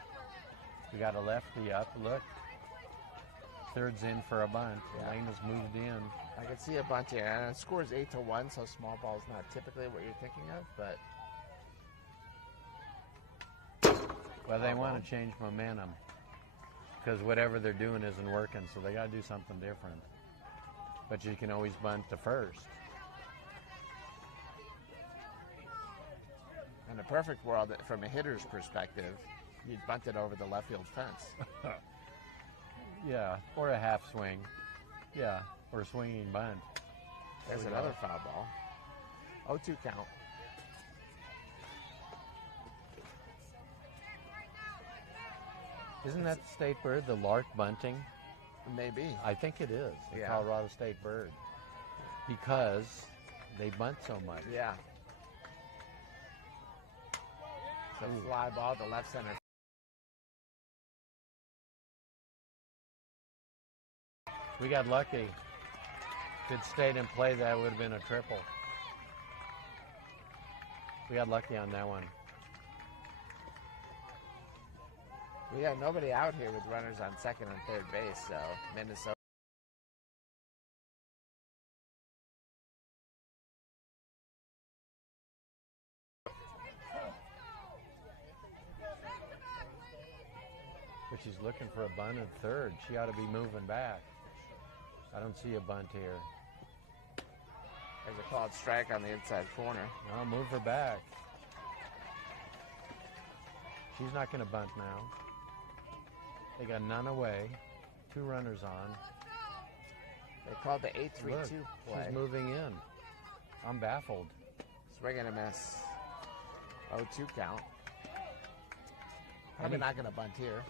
We got a lefty up. Look. Third's in for a bunt. Yeah. Lane has moved in. I can see a bunch here, and it scores 8-1, so small ball's not typically what you're thinking of, but Well, they want to change momentum because whatever they're doing isn't working, so they got to do something different. But you can always bunt to first. in a perfect world, from a hitter's perspective, you'd bunt it over the left field fence. Yeah, or a half swing. Yeah, or a swinging bunt. There's There we another go. foul ball. 0-2 count. Isn't that the state bird, the lark bunting? Maybe. I think it is, the Yeah. Colorado state bird. Because they bunt so much. Yeah. It's a fly ball to left center. We got lucky. If it stayed in play, that would have been a triple. We got lucky on that one. We got nobody out here with runners on second and third base, so Minnesota. But she's looking for a bunt at third. She ought to be moving back. I don't see a bunt here. There's a called strike on the inside corner. No, move her back. She's not going to bunt now. They got none away. 2 runners on. They called the Look, 8-3-2 play. she's moving in. I'm baffled. Swing and a miss. 0-2 count. Probably not going to bunt here.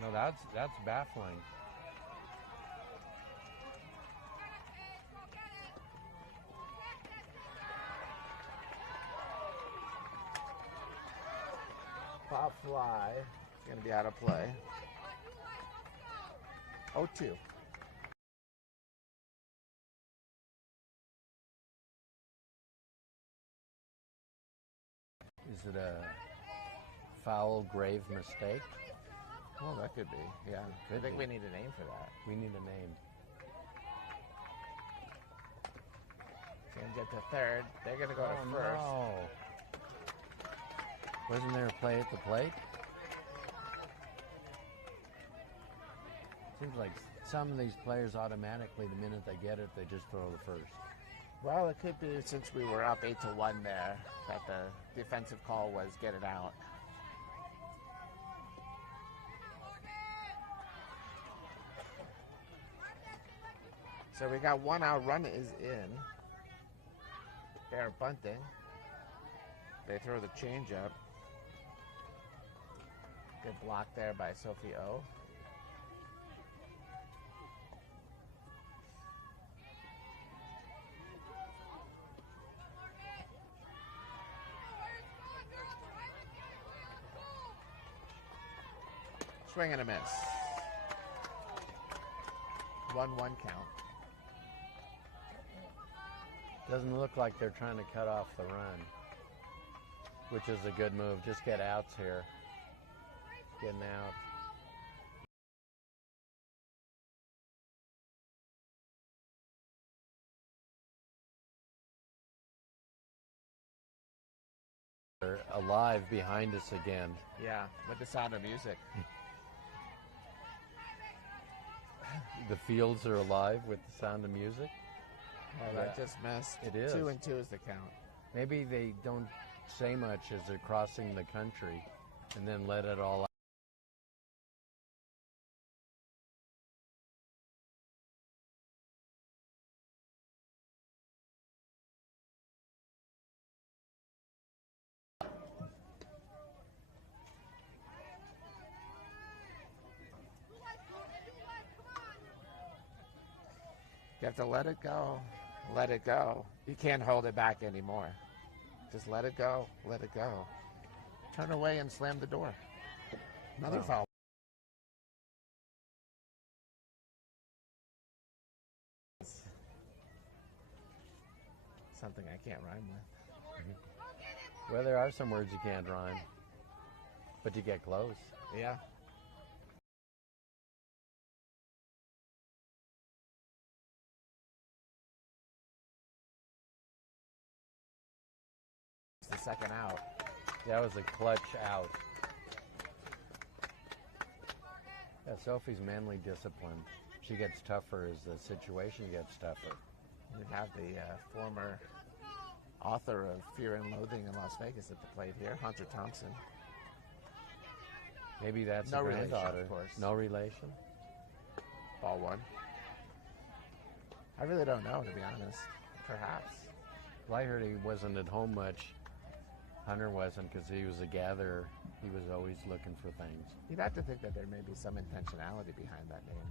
No, that's baffling. Pop fly. It's going to be out of play. 0-2. Is it a foul, grave mistake? Oh, that could be. Yeah. Could I think be. we need a name for that. We need a name. Change it to third. They're going to go to first. No. Wasn't there a play at the plate? Seems like some of these players automatically, the minute they get it, they just throw the first. Well, it could be since we were up 8-1 there that the defensive call was get it out. So we got 1 out. Run is in. They're bunting. They throw the changeup. Good block there by Sophie O. Swing and a miss. 1-1 count. Doesn't look like they're trying to cut off the run, which is a good move. Just get outs here. Getting out. They're alive behind us again. Yeah, with the sound of music. The fields are alive with the sound of music. Oh, that just missed. It is. 2-2 is the count. Maybe they don't say much as they're crossing the country and then let it all out. You have to let it go. Let it go. You can't hold it back anymore. Just let it go. Let it go. Turn away and slam the door. Another foul. Something I can't rhyme with. Well, there are some words you can't rhyme, but you get close. Yeah. It's the second out. That was a clutch out. Yeah, Sophie's manly disciplined. She gets tougher as the situation gets tougher. We have the former author of Fear and Loathing in Las Vegas at the plate here, Hunter Thompson. Maybe that's No a relation, granddaughter. of course. No relation? Ball one. I really don't know, to be honest. Perhaps. Well, I heard he wasn't at home much. Hunter wasn't because he was a gatherer. He was always looking for things. You'd have to think that there may be some intentionality behind that name.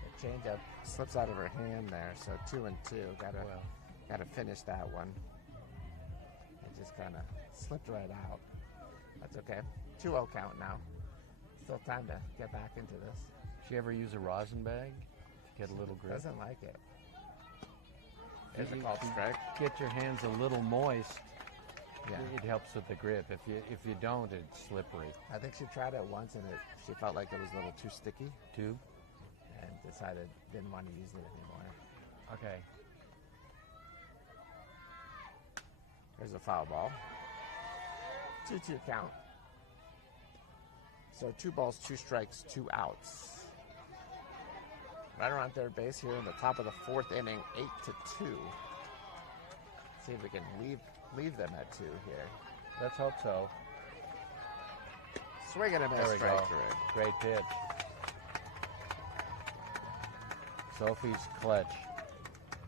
The changeup slips out of her hand there, so 2-2. Gotta finish that one. It just kind of slipped right out. That's okay. 2-0 count now. Still time to get back into this. She ever use a rosin bag to get a little grip? Doesn't like it. There's a called strike. Get your hands a little moist. Yeah. It helps with the grip. If you don't, it's slippery. I think she tried it once and she felt like it was a little too sticky Tube? and decided didn't want to use it anymore. Okay. There's a foul ball. 2-2 count. So 2 balls, 2 strikes, 2 outs. Right around third base here in the top of the 4th inning, 8-2. See if we can leave them at 2 here. Let's hope so. Swing and a miss, There we strike go. 3. Great pitch. Sophie's clutch.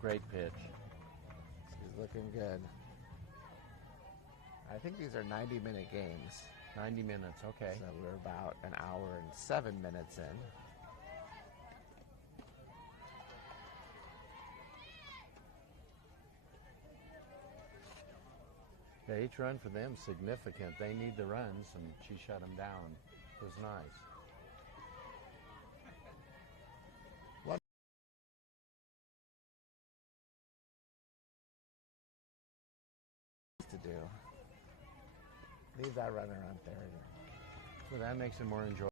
Great pitch. She's looking good. I think these are 90-minute games. 90 minutes, okay. So we're about an hour and 7 minutes in. Yeah, each run for them significant. They need the runs, and she shut them down. It was nice. To do. Leave that runner on third. So that makes it more enjoyable.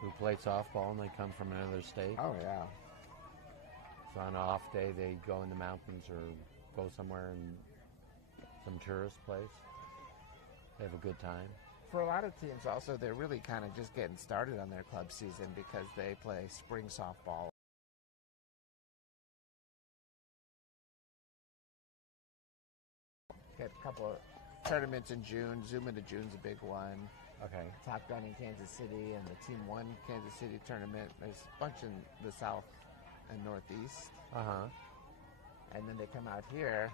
Who play softball and they come from another state. Oh, yeah. So on an off day, they go in the mountains or go somewhere in some tourist place. They have a good time. For a lot of teams, also, they're really kind of just getting started on their club season because they play spring softball. Get a couple of tournaments in June. Zoom into June's a big one. Okay. Top Gun in Kansas City and the Team 1 Kansas City tournament. There's a bunch in the South and Northeast. Uh-huh. And then they come out here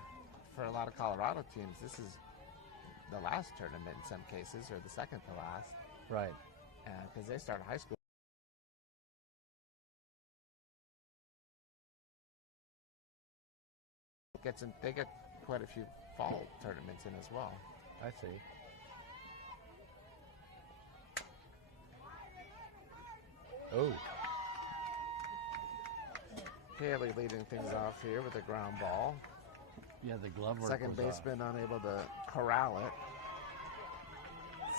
for a lot of Colorado teams. This is the last tournament in some cases, or the second to last. Right. Because they start high school. They get quite a few fall tournaments in as well. I see. Oh, Haley leading things off here with a ground ball. yeah, the glove work Second was baseman unable to corral it.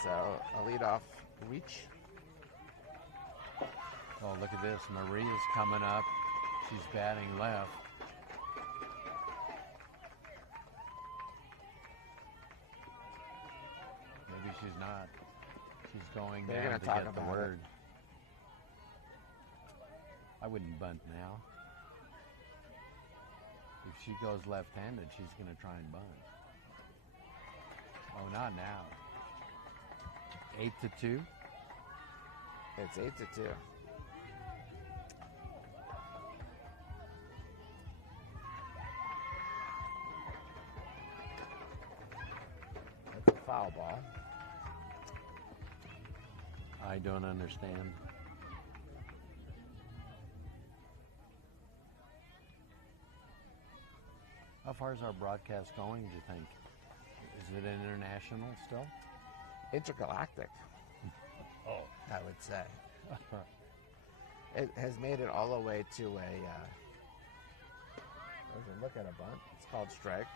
So a leadoff reach. Oh, look at this. Maria's coming up. She's batting left. Maybe she's not. She's going They're down gonna to talk get the about word. I wouldn't bunt now. If she goes left-handed, she's going to try and bunt. Oh, not now. 8-2. It's 8-2. That's a foul ball. I don't understand. How far is our broadcast going, do you think? Is it international still? Intergalactic, Oh. I would say. It has made it all the way to a, look at a bunt. It's called strike.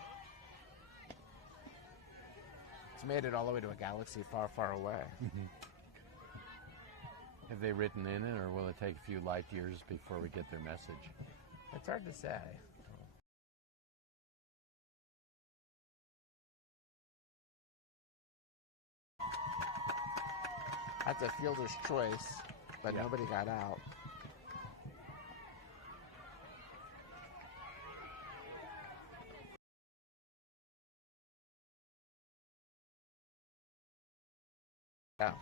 It's made it all the way to a galaxy far, far away. Have they written in it, or will it take a few light years before we get their message? It's hard to say. That's a fielder's choice, but Yeah. nobody got out. Yeah.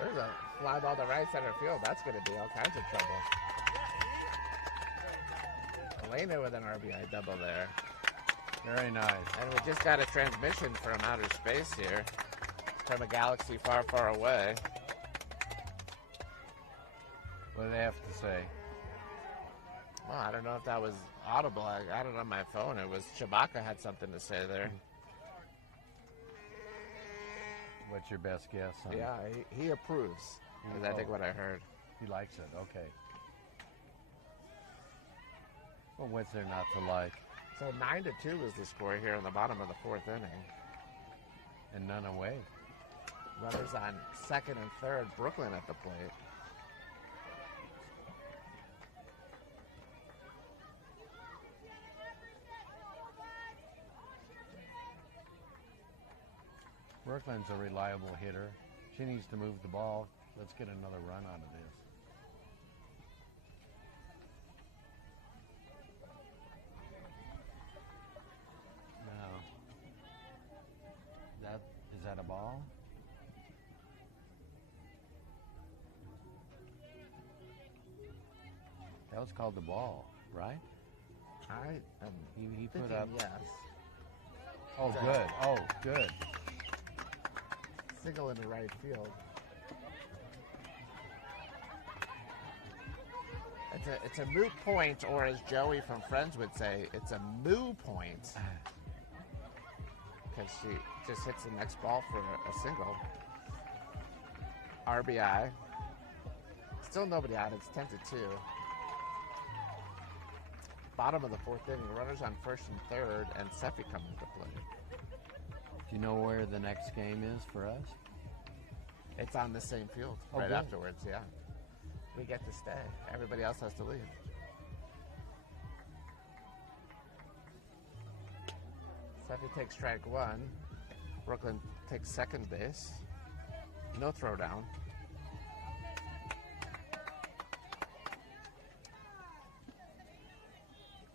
There's a fly ball to right center field. That's going to be all kinds of trouble. Elena with an RBI double there. Very nice. And we just got a transmission from outer space here, from a galaxy far, far away. What do they have to say? Well, I don't know if that was audible. I got it on my phone. It was Chewbacca had something to say there. What's your best guess? Son? Yeah, he approves, is I think what I heard. He likes it. Okay. Well, what's there not to like? So 9-2 is the score here in the bottom of the fourth inning. And none away. Runners on second and third. Brooklyn at the plate. Brooklyn's a reliable hitter. She needs to move the ball. Let's get another run out of this. Now, is that a ball? That was called the ball, right? I am He put thinking up. yes. Oh, good. Oh, good. Single into right field. It's a moot point, or as Joey from Friends would say, it's a moo point. Because she just hits the next ball for a single. RBI. Still nobody out. It's 10-2. Bottom of the fourth inning. Runners on first and third, and Seffi coming to play. Do you know where the next game is for us? It's on the same field Oh, right good. afterwards, yeah. We get to stay. Everybody else has to leave. Seffi takes strike one. Brooklyn takes second base. No throwdown.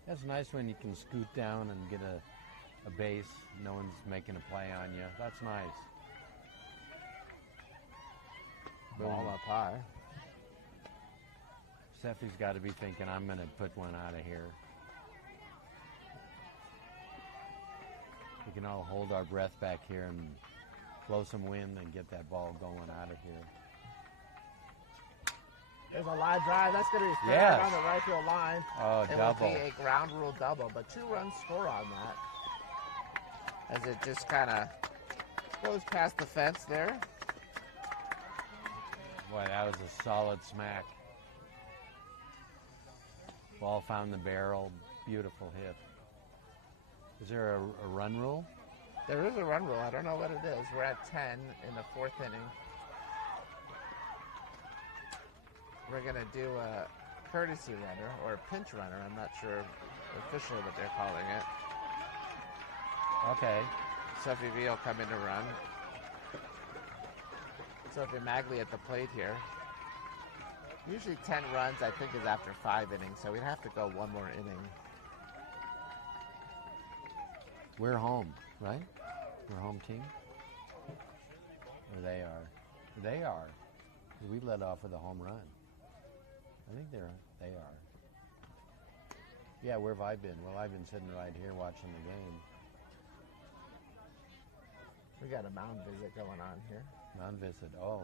That's nice when you can scoot down and get a base. No one's making a play on you. That's nice. Ball up high. Seffi's got to be thinking, I'm going to put one out of here. We can all hold our breath back here and blow some wind and get that ball going out of here. There's a line drive. That's going to be fair Yes. on the right field line. Oh, It double. will be a ground rule double, but 2 runs score on that. As it just kind of goes past the fence there. Boy, that was a solid smack. Ball found the barrel. Beautiful hit. Is there a run rule? There is a run rule. I don't know what it is. We're at 10 in the 4th inning. We're going to do a courtesy runner or a pinch runner. I'm not sure officially what they're calling it. Okay. Sophie V will come in to run. Sophie Magley at the plate here. Usually 10 runs, I think, is after 5 innings, so we'd have to go 1 more inning. We're home, right? We're home team? Or they are? They are. We led off with a home run. I think they are. Yeah, where have I been? Well, I've been sitting right here watching the game. We got a mound visit going on here. Mound visit. Oh,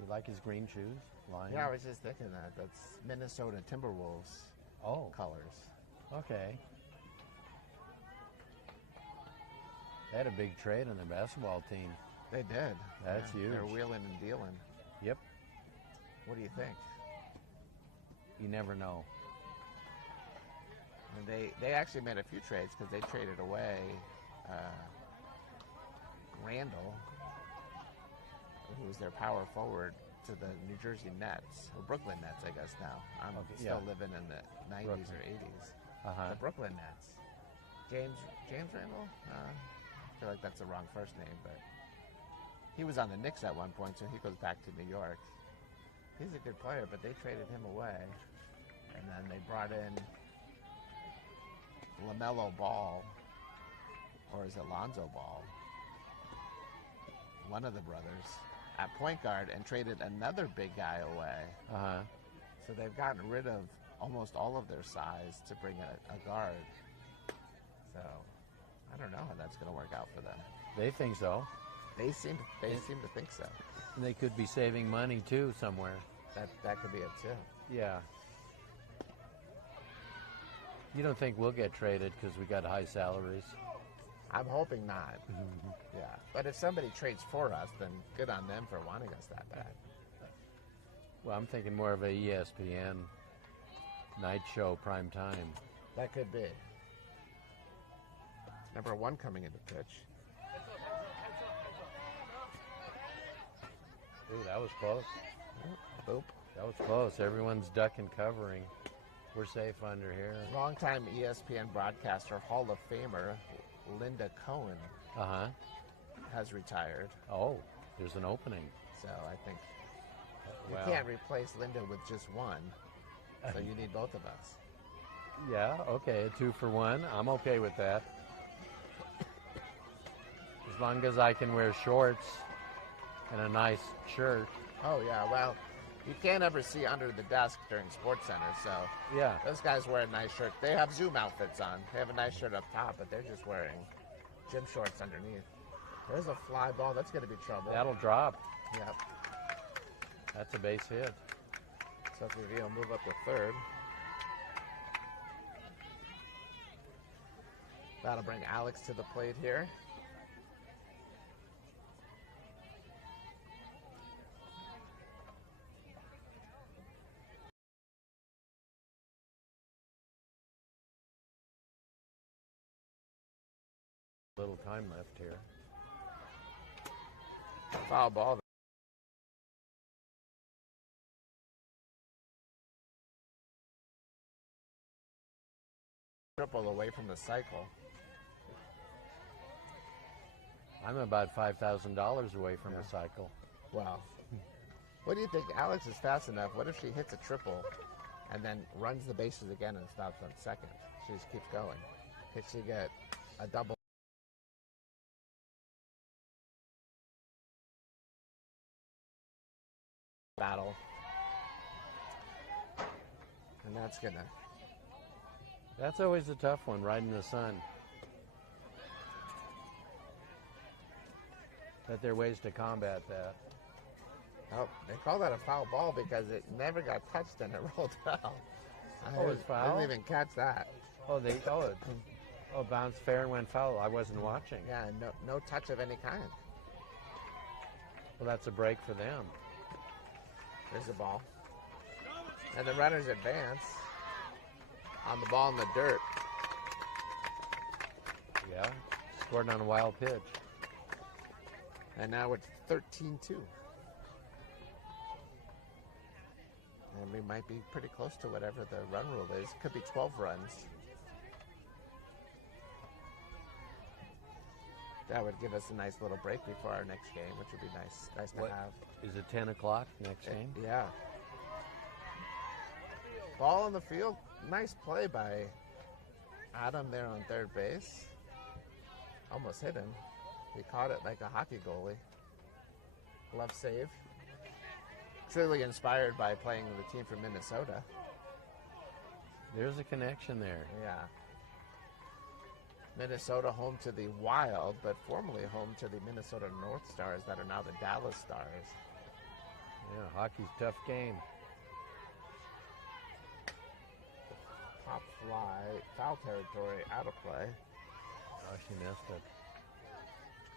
you like his green shoes? Lion? Yeah, I was just thinking that. That's Minnesota Timberwolves colors. Okay. They had a big trade on their basketball team. They did. That's huge. They're wheeling and dealing. Yep. What do you think? You never know. And they actually made a few trades because they traded away Randall, who was their power forward, to the New Jersey Nets, or Brooklyn Nets, I guess now. I'm still living in the 90s Brooklyn. or 80s. Uh-huh. The Brooklyn Nets. James Randall? I feel like that's the wrong first name, but he was on the Knicks at one point, so he goes back to New York. He's a good player, but they traded him away. And then they brought in LaMelo Ball, or is it Lonzo Ball? One of the brothers, at point guard, and traded another big guy away. Uh-huh. So they've gotten rid of almost all of their size to bring a guard. So I don't know how that's going to work out for them. They think so. They seem to think so. They could be saving money too somewhere. That could be it too. Yeah. You don't think we'll get traded because we got high salaries? I'm hoping not. Yeah, but if somebody trades for us, then good on them for wanting us that bad. Well, I'm thinking more of a ESPN night show prime time. That could be. Number 1 coming into pitch. Ooh, that was close. Boop. That was close. Everyone's ducking, covering. We're safe under here. Longtime ESPN broadcaster, Hall of Famer Linda Cohen Uh-huh. has retired. Oh, there's an opening. So I think you Well. can't replace Linda with just one. So you need both of us. Yeah, okay, a 2 for 1. I'm okay with that. As long as I can wear shorts and a nice shirt. Oh, yeah, well, you can't ever see under the desk during Sports Center, so Yeah. those guys wear a nice shirt. They have Zoom outfits on. They have a nice shirt up top, but they're just wearing gym shorts underneath. There's a fly ball. That's going to be trouble. That'll drop. Yep. That's a base hit. Sophie V will move up to third. That'll bring Alex to the plate here. Little time left here. Foul ball. Triple away from the cycle. I'm about $5,000 away from the cycle. Wow. What do you think? Alex is fast enough. What if she hits a triple and then runs the bases again and stops on second? She just keeps going. Could she get a double? Battle. And that's gonna. That's always a tough one, right in the sun. But there are ways to combat that. Oh, they call that a foul ball because it never got touched and it rolled out. Oh, it's I foul? didn't even catch that. It bounced fair and went foul. I wasn't watching. Yeah, no touch of any kind. Well, that's a break for them. There's the ball. And the runners advance on the ball in the dirt. Yeah, scored on a wild pitch. And now it's 13-2. And we might be pretty close to whatever the run rule is. Could be 12 runs. That would give us a nice little break before our next game, which would be nice to have. Is it 10 o'clock next game? Yeah. Ball on the field. Nice play by Adam there on third base. Almost hit him. He caught it like a hockey goalie. Glove save. Truly inspired by playing with the team from Minnesota. There's a connection there. Yeah. Minnesota home to the Wild, but formerly home to the Minnesota North Stars that are now the Dallas Stars. Yeah, hockey's a tough game. Pop fly, foul territory, out of play. Oh, she missed it.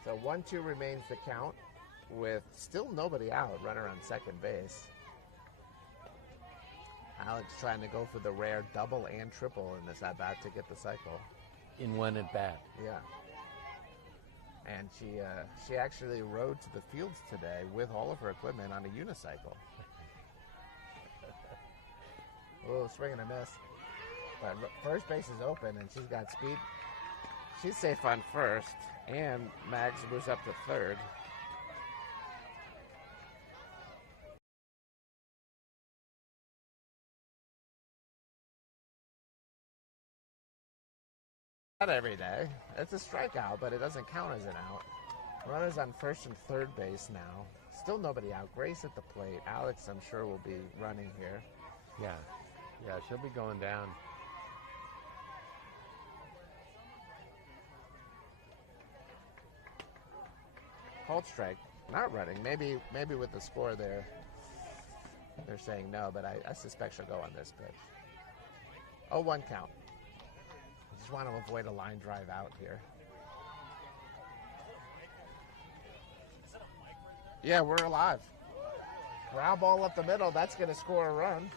So 1-2 remains the count with still nobody out, runner on second base. Alex trying to go for the rare double and triple in this at-bat to get the cycle. In one at bat. Yeah. And she actually rode to the fields today with all of her equipment on a unicycle. Oh, swing and a miss. But first base is open and she's got speed. She's safe on first, and Mags moves up to third. Not every day. It's a strikeout, but it doesn't count as an out. Runners on first and third base now. Still nobody out. Grace at the plate. Alex, I'm sure, will be running here. Yeah, she'll be going down. Called strike. Not running. Maybe with the score there, they're saying no, but I suspect she'll go on this pitch. 0-1 count. Just want to avoid a line drive out here. Yeah, we're alive. Ground ball up the middle. That's going to score a run.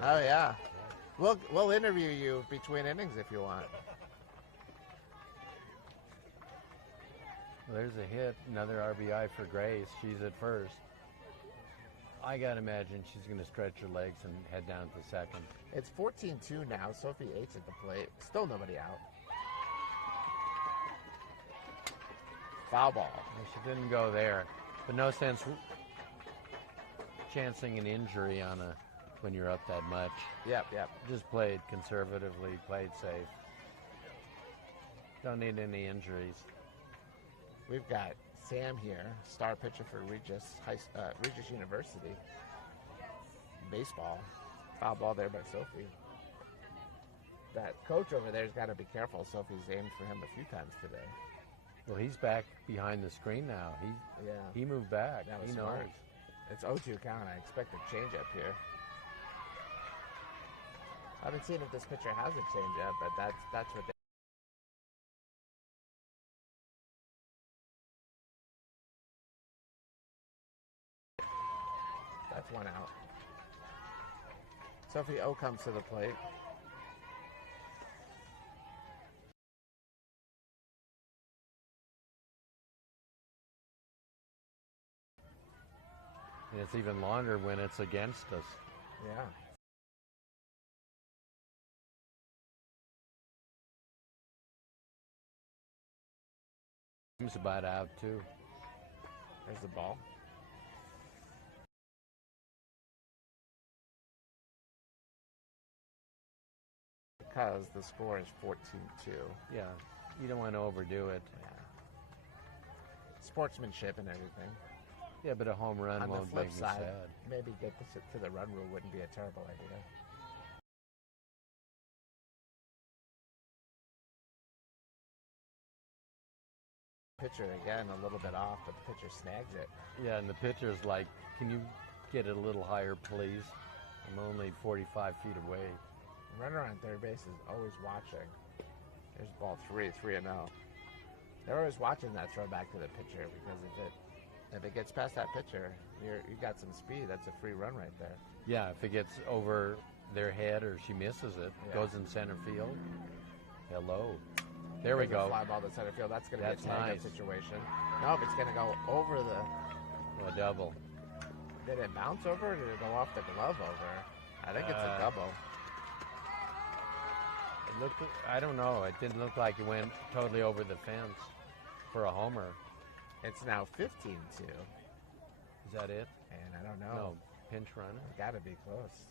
Oh, yeah. We'll interview you between innings if you want. Well, there's a hit, another RBI for Grace. She's at first. I got to imagine she's going to stretch her legs and head down to second. It's 14-2 now. Sophie H at the plate. Still nobody out. Foul ball. Well, she didn't go there. But no sense chancing an injury on when you're up that much. Yep. Just played conservatively, played safe. Don't need any injuries. We've got Sam here, star pitcher for Regis University. Baseball. Foul ball there by Sophie. That coach over there's got to be careful. Sophie's aimed for him a few times today. Well, he's back behind the screen now. He moved back. That was he smart. knows. It's 0-2 count. I expect a changeup here. I haven't seen if this pitcher has a changeup, but that's what they. That's one out. Sophie O comes to the plate. And it's even longer when it's against us. Yeah. Seems about out, too. There's the ball. Because the score is 14-2. Yeah, you don't want to overdo it. Yeah. Sportsmanship and everything. Yeah, but a home run On the won't flip make me side, sad. maybe get this to the run rule wouldn't be a terrible idea. pitcher again a little bit off, but the pitcher snags it. Yeah, and the pitcher's like, can you get it a little higher, please? I'm only 45 feet away. The runner on third base is always watching. There's ball 3, 3-0. They're always watching that throw back to the pitcher because if it gets past that pitcher, you got some speed. That's a free run right there. Yeah, if it gets over their head or she misses it, goes in center field. Hello. There we go. Fly ball to center field. That's going to be a nice situation. Nope, it's going to go over the... A double. Did it bounce over or did it go off the glove over? I think it's a double. It looked, I don't know. It didn't look like it went totally over the fence for a homer. It's now 15-2. Is that it? And I don't know. No, pinch runner. Got to be close.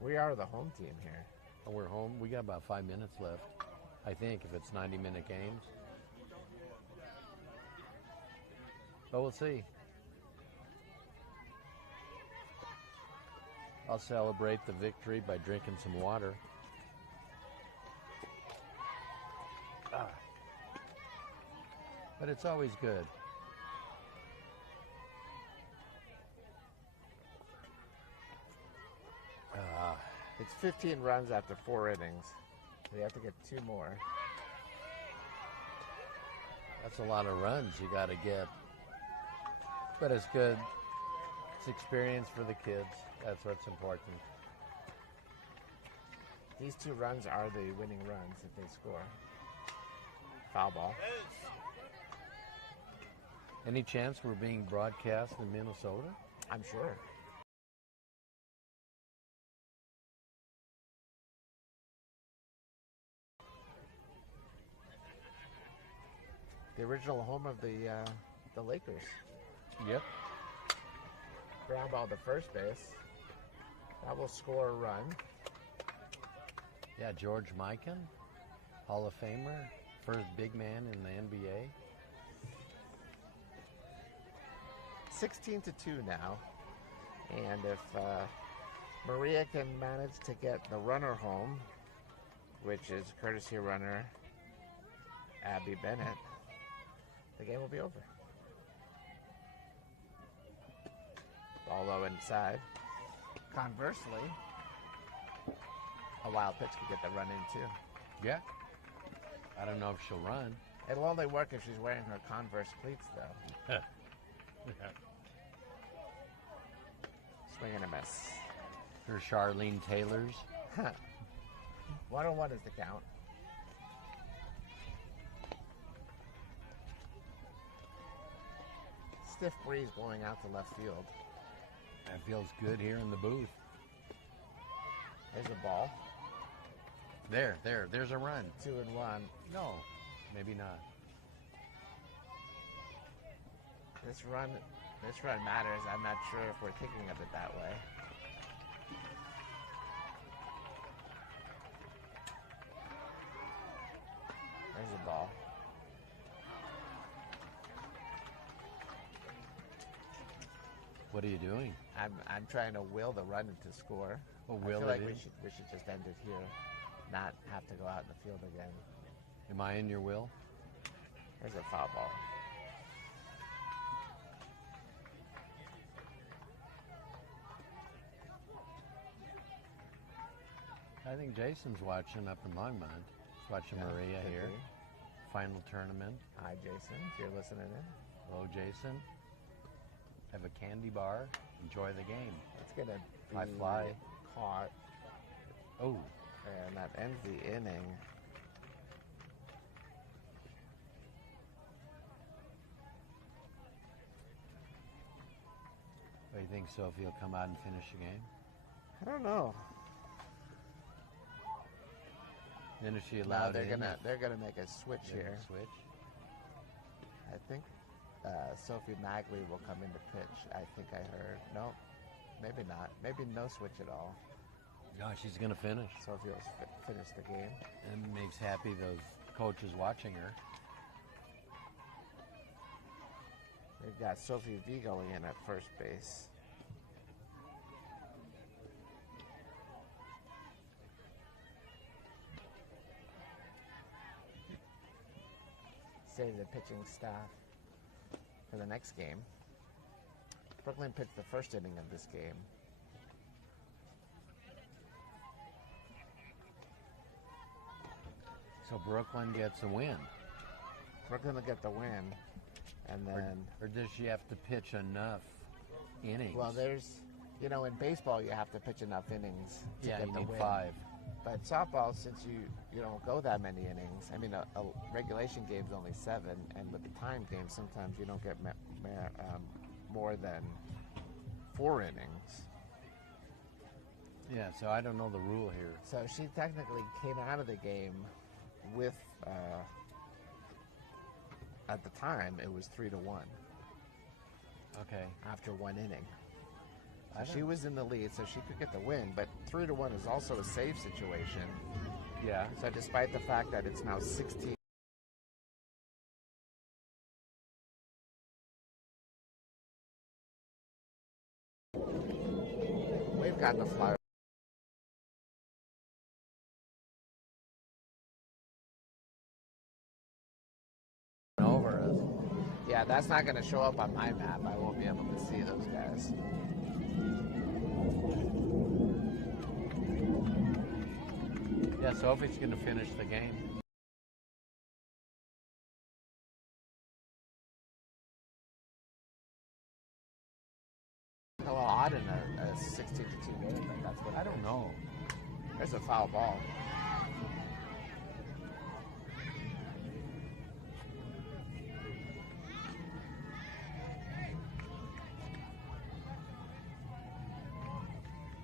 We are the home team here. Oh, we're home. We got about 5 minutes left, I think, if it's 90-minute games. But we'll see. I'll celebrate the victory by drinking some water. But it's always good. It's 15 runs after 4 innings. We have to get 2 more. That's a lot of runs you got to get. But it's good. It's experience for the kids. That's what's important. These 2 runs are the winning runs if they score. Foul ball. Any chance we're being broadcast in Minnesota? I'm sure. The original home of the Lakers. Yep. Ground ball to first base. That will score a run. Yeah, George Mikan, Hall of Famer, first big man in the NBA. 16-2 now. And if Maria can manage to get the runner home, which is courtesy runner Abby Bennett, the game will be over. Ball low inside. Conversely, a wild pitch could get the run in too. Yeah. I don't know if she'll run. It'll only work if she's wearing her Converse cleats, though. Swing and a miss. Her Charlene Taylor's. 1-1 is the count. Stiff breeze blowing out to left field. That feels good here in the booth. There's a ball. There's a run. 2-1. No, maybe not. This run matters. I'm not sure if we're thinking of it that way. There's a ball. What are you doing? I'm trying to will the run into score. Well, I will feel it like in? we should just end it here, not have to go out in the field again. Am I in your will? There's a foul ball. I think Jason's watching up in Longmont. He's watching Maria could here. be. Final tournament. Hi, Jason, if you're listening in. Hello, Jason. Have a candy bar. Enjoy the game. It's going to be High fly. caught, Oh, and that ends the inning. what do you think, Sophie will come out and finish the game? I don't know. Then is she No, allowed they're in? gonna make a switch They're here. gonna switch? I think Sophie Magley will come into pitch. I think I heard. No, maybe not. Maybe no switch at all. No, she's going to finish. Sophie will finish the game. And makes happy those coaches watching her. We've got Sophie V going in at first base. say to the pitching staff for the next game. Brooklyn pitched the first inning of this game. So Brooklyn gets a win. Brooklyn will get the win, and then... Or does she have to pitch enough innings? Well, there's... You know, in baseball, you have to pitch enough innings to yeah, get you the need win. 5. But softball, since you don't go that many innings, I mean, a regulation game's only 7, and with the time game, sometimes you don't get more than 4 innings. Yeah, so I don't know the rule here. So she technically came out of the game with, at the time, it was 3-1 Okay. after 1 inning. So she was in the lead, so she could get the win, but 3-1 is also a save situation. Yeah. So despite the fact that it's now 16. We've got the flyer. Over us. Yeah, that's not going to show up on my map. I won't be able to see those guys. Yeah, Sophie's going to finish the game. A little odd in a 16-2 game, but that's what I don't know. There's a foul ball.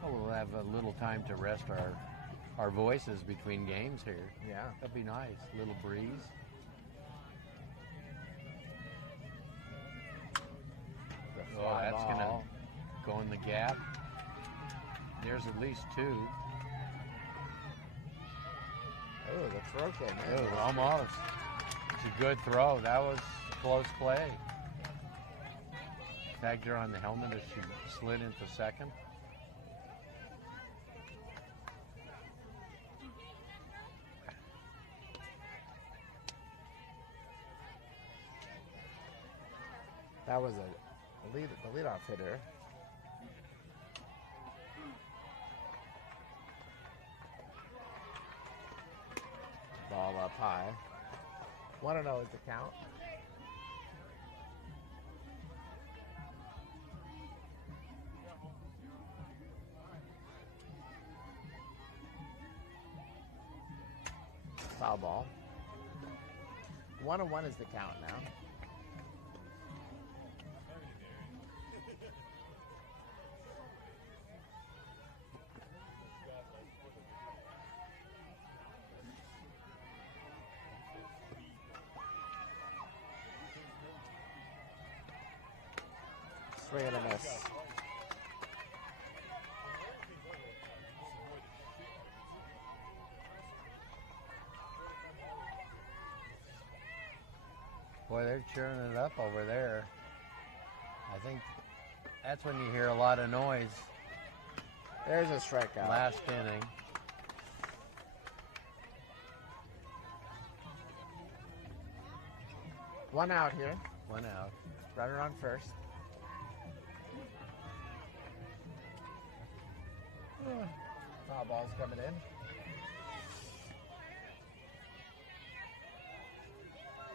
Oh, we'll have a little time to rest our voices between games here. Yeah. That'd be nice. Little breeze. Oh, that's going to go in the gap. There's at least 2. Oh, the throw came in. Oh, almost. It's a good throw. That was a close play. Tagged her on the helmet as she slid into second. That was the leadoff hitter. Ball up high. 1-0 is the count. Foul ball. 1-1 is the count now. Swing and a miss. Boy, they're cheering it up over there. I think that's when you hear a lot of noise. There's a strikeout. Last inning. One out here. 1 out. Runner on first. Foul ball's coming in.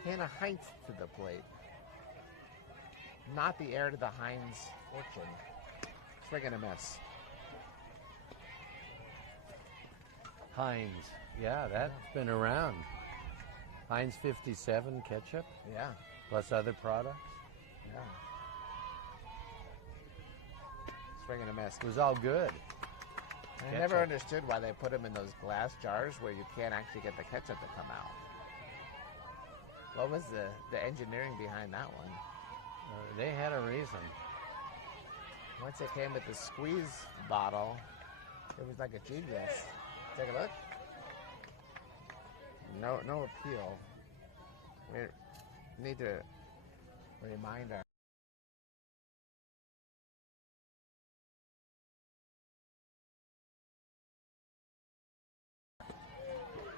Hannah Heinz to the plate. Not the heir to the Heinz fortune. Swing and a miss. Heinz. Yeah, that's been around. Heinz 57 ketchup, Yeah, plus other products. yeah. Swing and a miss. It was all good. I never Ketchup. understood why they put them in those glass jars where you can't actually get the ketchup to come out. What was the engineering behind that one? They had a reason. Once it came with the squeeze bottle, it was like a genius. Take a look. No appeal. We need to remind our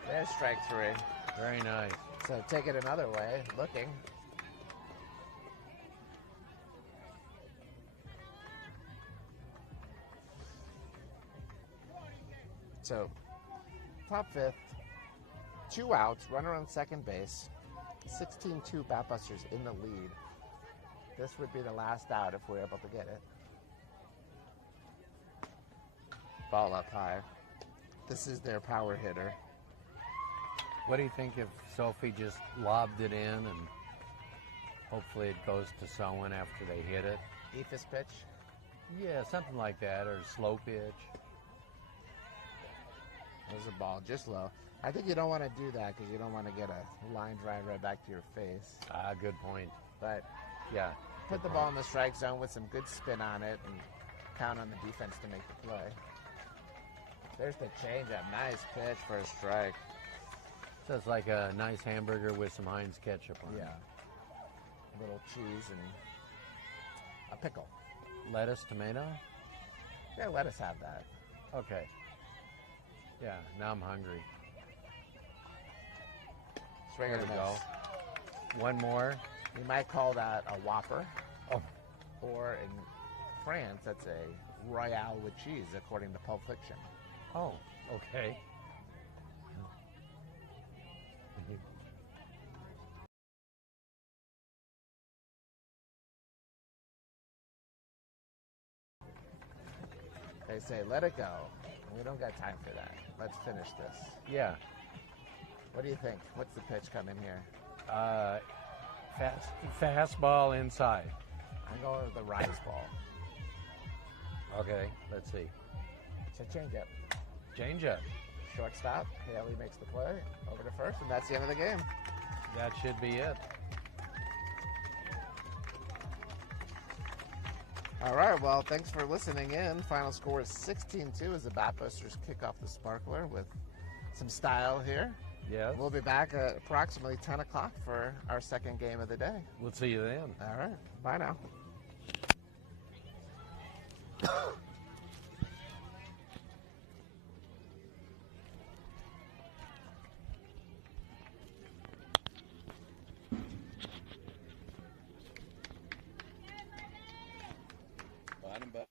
There's strike 3. Very nice. So take it another way, looking. So, top fifth, 2 outs, runner on second base, 16-2 Batbusters in the lead. This would be the last out if we're able to get it. Ball up high. This is their power hitter. What do you think if Sophie just lobbed it in and hopefully it goes to someone after they hit it? Ephus pitch. Yeah, something like that, or slow pitch. There's a ball just low. I think you don't want to do that because you don't want to get a line drive right back to your face. Ah, good point. But Yeah. put the ball in the strike zone with some good spin on it and count on the defense to make the play. There's the changeup. Nice pitch for a strike. So it's like a nice hamburger with some Heinz ketchup on Yeah. A little cheese and a pickle. it. Lettuce, tomato? Yeah, let us have that. Okay. Yeah, now I'm hungry. Swing There and we a go. miss. One more. You might call that a Whopper. Oh. Or in France, that's a Royale with cheese, according to Pulp Fiction. Oh, okay. They say, let it go. We don't got time for that. Let's finish this. Yeah. What do you think? What's the pitch coming here? Fastball inside. I'm going with the rise ball. Okay, let's see. It's a changeup. Change up. Shortstop. Haley makes the play over to first, and that's the end of the game. That should be it. All right, well, thanks for listening in. Final score is 16-2 as the Batbusters kick off the Sparkler with some style here. Yes. We'll be back at approximately 10 o'clock for our second game of the day. We'll see you then. All right, bye now. Bottom, but